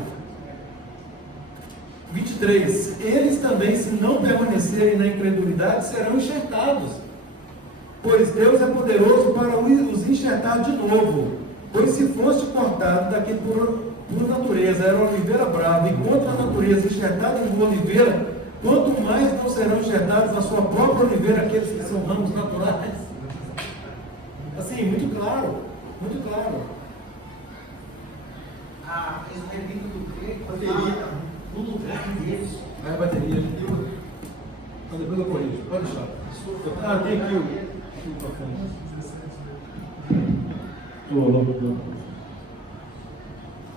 23. Eles também, se não permanecerem na incredulidade, serão enxertados, pois Deus é poderoso para os enxertar de novo. Pois se foste cortado daquele por natureza era oliveira brava, e contra a natureza enxertada em oliveira, quanto mais não serão enxertados na sua própria oliveira aqueles que são ramos naturais. Assim, muito claro, muito claro. A esmerita do grego fala no lugar deles. Vai a bateria. Então depois eu corrijo. Pode deixar. Tem aqui o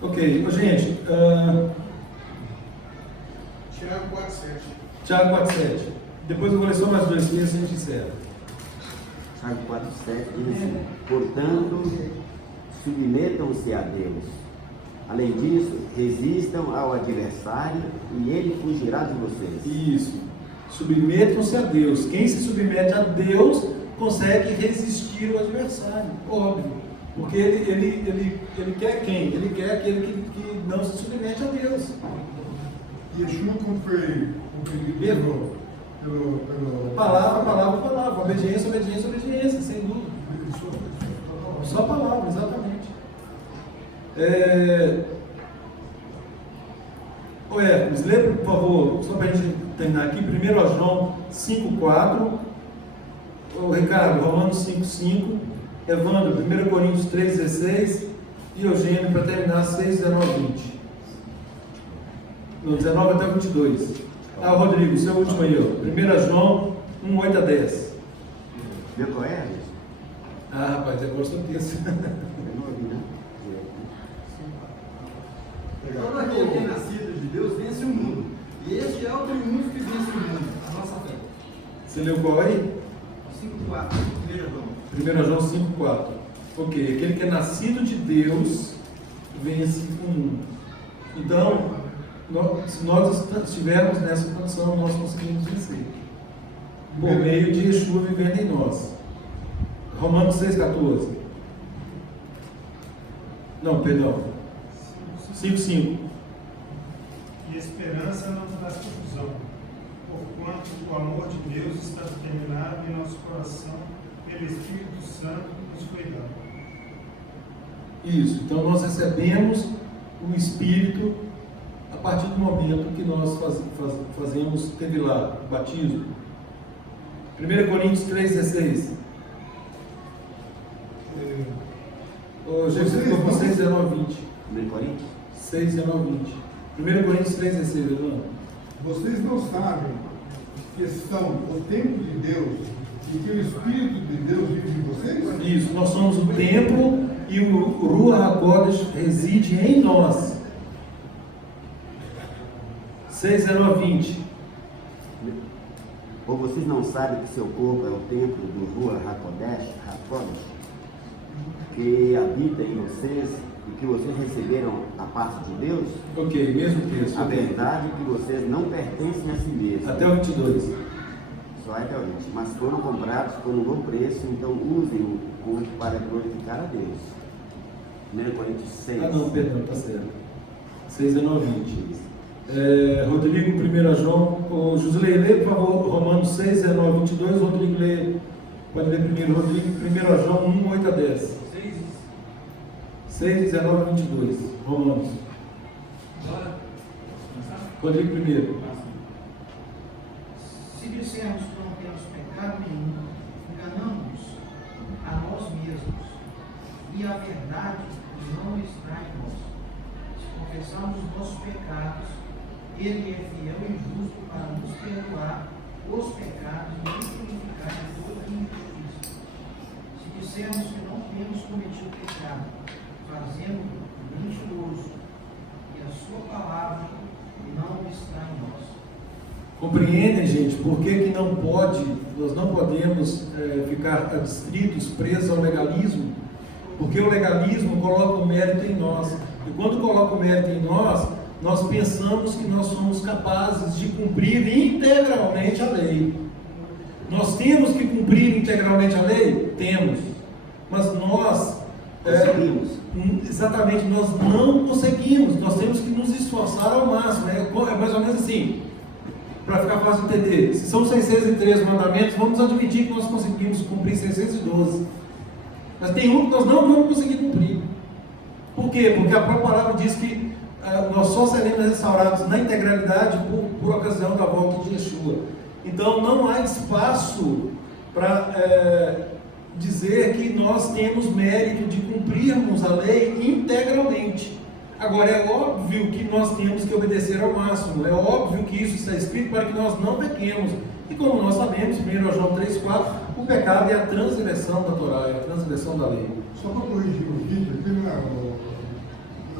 Ok, gente. Tiago 4,7. Tiago 4,7. Depois eu vou ler só mais 2 textos e a gente encerra. Tiago 4,7 diz assim: portanto, submetam-se a Deus. Além disso, resistam ao adversário e ele fugirá de vocês. Isso. Submetam-se a Deus. Quem se submete a Deus consegue resistir ao adversário. Óbvio. Porque ele quer quem? Ele quer aquele que não se submete a Deus. Yeshua, como foi compreendido pelo Palavra. Obediência, sem dúvida. Só palavra, exatamente. Hércules, lê, por favor, só para a gente terminar aqui, 1 João 5,4. Ricardo, Romanos 5,5. Evandro, 1 Coríntios 3,16. E Eugênio, para terminar, 6, 19, 20. No 19 até o 22. Rodrigo, seu último aí, ó. 1 João 1, 8 a 10. Viu qual é? Rapaz, eu gosto desse. Eu não ouvi, né? Todo aquele que é nascido de Deus vence o mundo. E este é o triunfo que vence o mundo, a nossa fé. Você leu qual aí? 5:4, 1 João. 1 João 5,4. Ok, aquele que é nascido de Deus vence o mundo. Então, se nós estivermos nessa condição, nós conseguimos vencer. Por meio de Yeshua vivendo em nós. Romanos 6,14. Não, perdão. 5,5. E esperança não traz confusão, porquanto o amor de Deus está determinado em nosso coração pelo Espírito Santo nos foi dado. Isso, então nós recebemos o Espírito a partir do momento que nós fazemos, teve lá, o batismo. 1 Coríntios 3,16. Jesus ficou com 6, 19, 20. 1 Coríntios? 6, 19, 20. 1 Coríntios 3,16, Eduardo. Vocês não sabem que são o templo de Deus e que o Espírito de Deus vive em vocês? Isso, nós somos o templo e o Ruach HaKodesh reside em nós. 6, 19, 20. Ou vocês não sabem que seu corpo é o templo do Ruach HaKodesh, que habita em vocês e que vocês receberam a parte de Deus? Ok, mesmo texto. A verdade é que vocês não pertencem a si mesmos. Até o 22. Só até o 20. Mas foram comprados por um bom preço, então usem o corpo para glorificar a Deus. 1 Coríntios 6. Não, perdão, está certo. 6, 19, 20. Rodrigo, 1 João. Josilei, lê, por favor, Romanos 6, 19, 22. Rodrigo, lê. Pode ler primeiro, Rodrigo. 1 João 1, 8 a 10. 6, 19 a 22. Romanos. Rodrigo primeiro. Se dissermos que não temos pecado nenhum, enganamos a nós mesmos, e a verdade não está em nós. Se confessarmos os nossos pecados, Ele é fiel e justo para nos perdoar os pecados e nos purificar de toda injustiça. Se dissermos que não temos cometido pecado, fazendo-o mentiroso, e a sua palavra não está em nós. Compreendem, gente, por que não pode, nós não podemos ficar adstritos, presos ao legalismo? Porque o legalismo coloca o mérito em nós. E quando coloca o mérito em nós, nós pensamos que nós somos capazes de cumprir integralmente a lei. Nós temos que cumprir integralmente a lei? Temos. Mas nós... exatamente, nós não conseguimos. Nós temos que nos esforçar ao máximo. É mais ou menos assim, para ficar fácil de entender. Se são 613 mandamentos, vamos admitir que nós conseguimos cumprir 612. Mas tem um que nós não vamos conseguir cumprir. Por quê? Porque a própria palavra diz que nós só seremos restaurados na integralidade por ocasião da volta de Yeshua. Então não há espaço para dizer que nós temos mérito de cumprirmos a lei integralmente. Agora é óbvio que nós temos que obedecer ao máximo, é óbvio que isso está escrito para que nós não pequemos. E como nós sabemos, 1 João 3,4, o pecado é a transgressão da Torá, é a transgressão da lei. Só para corrigir o vídeo,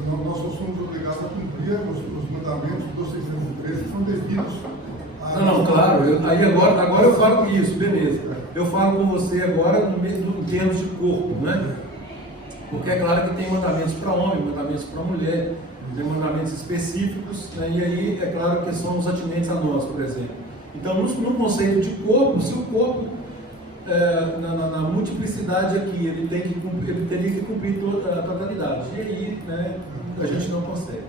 nós somos obrigados a cumprir os mandamentos dos 613 que são devidos a... Não, claro, agora eu falo isso, beleza. Eu falo com você agora em termos de corpo, né? Porque é claro que tem mandamentos para homem, mandamentos para mulher, tem mandamentos específicos, né? E aí é claro que são os atinentes a nós, por exemplo. Então, no conceito de corpo, se o corpo, na multiplicidade aqui, ele teria que cumprir toda a totalidade. E aí, né, a gente não consegue.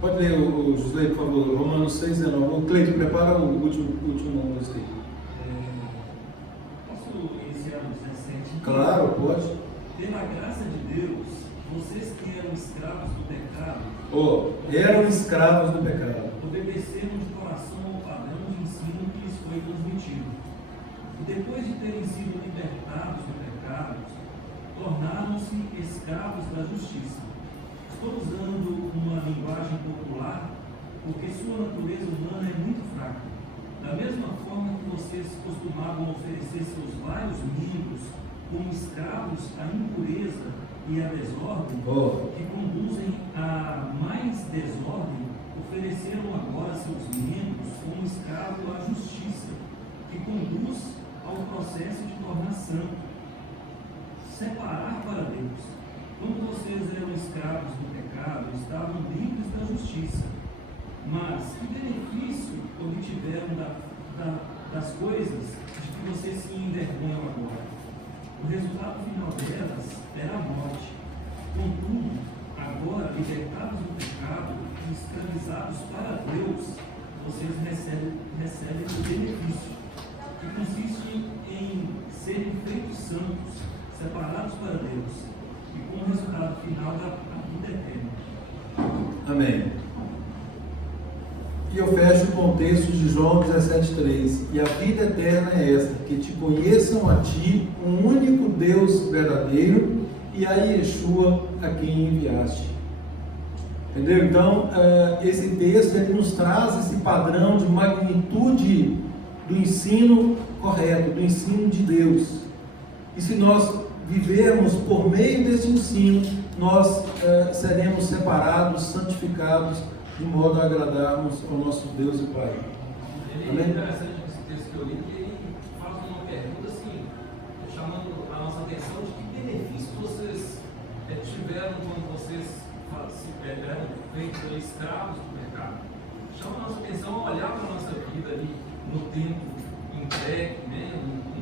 Pode ler, o José, por favor, Romanos 6, 19. O Cleide, prepara o último texto. Posso iniciar no 17? Claro, pode. Pela graça de Deus, vocês que eram escravos do pecado, eram escravos do pecado, obedeceram de coração ao padrão de ensino que lhes foi transmitido. E depois de terem sido libertados do pecado, tornaram-se escravos da justiça. Estou usando uma linguagem popular porque sua natureza humana é muito fraca. Da mesma forma que vocês costumavam oferecer seus vários membros como escravos à impureza e à desordem, que conduzem a mais desordem, ofereceram agora seus membros como escravo à justiça, que conduz ao processo de tornar santo. Separar para Deus. Quando vocês eram escravos do pecado, estavam livres da justiça. Mas que benefício obtiveram das coisas de que vocês se envergonham agora? O resultado final delas era a morte. Contudo, agora, libertados do pecado e escravizados para Deus, vocês recebem o benefício, que consiste em serem feitos santos, separados para Deus, e com o resultado final da vida eterna. Amém. E eu fecho com o texto de João 17,3. E a vida eterna é esta, que te conheçam a ti, um único Deus verdadeiro, e a Yeshua a quem enviaste. Entendeu? Então, esse texto ele nos traz esse padrão de magnitude do ensino correto, do ensino de Deus. E se nós vivermos por meio desse ensino, nós seremos separados, santificados, de modo a agradarmos ao nosso Deus e Pai. Amém? É interessante esse texto que eu li, que ele faz uma pergunta assim, chamando a nossa atenção de que benefícios vocês tiveram quando vocês eram feitos escravos do pecado. Chama a nossa atenção a olhar para a nossa vida ali no tempo entregue, né?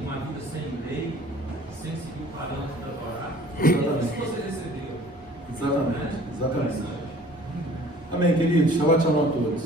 Uma vida sem lei, sem seguir o parâmetro da Torá. Isso que você recebeu. Exatamente, Né? exatamente. Amém, queridos. Shabbat shalom a todos.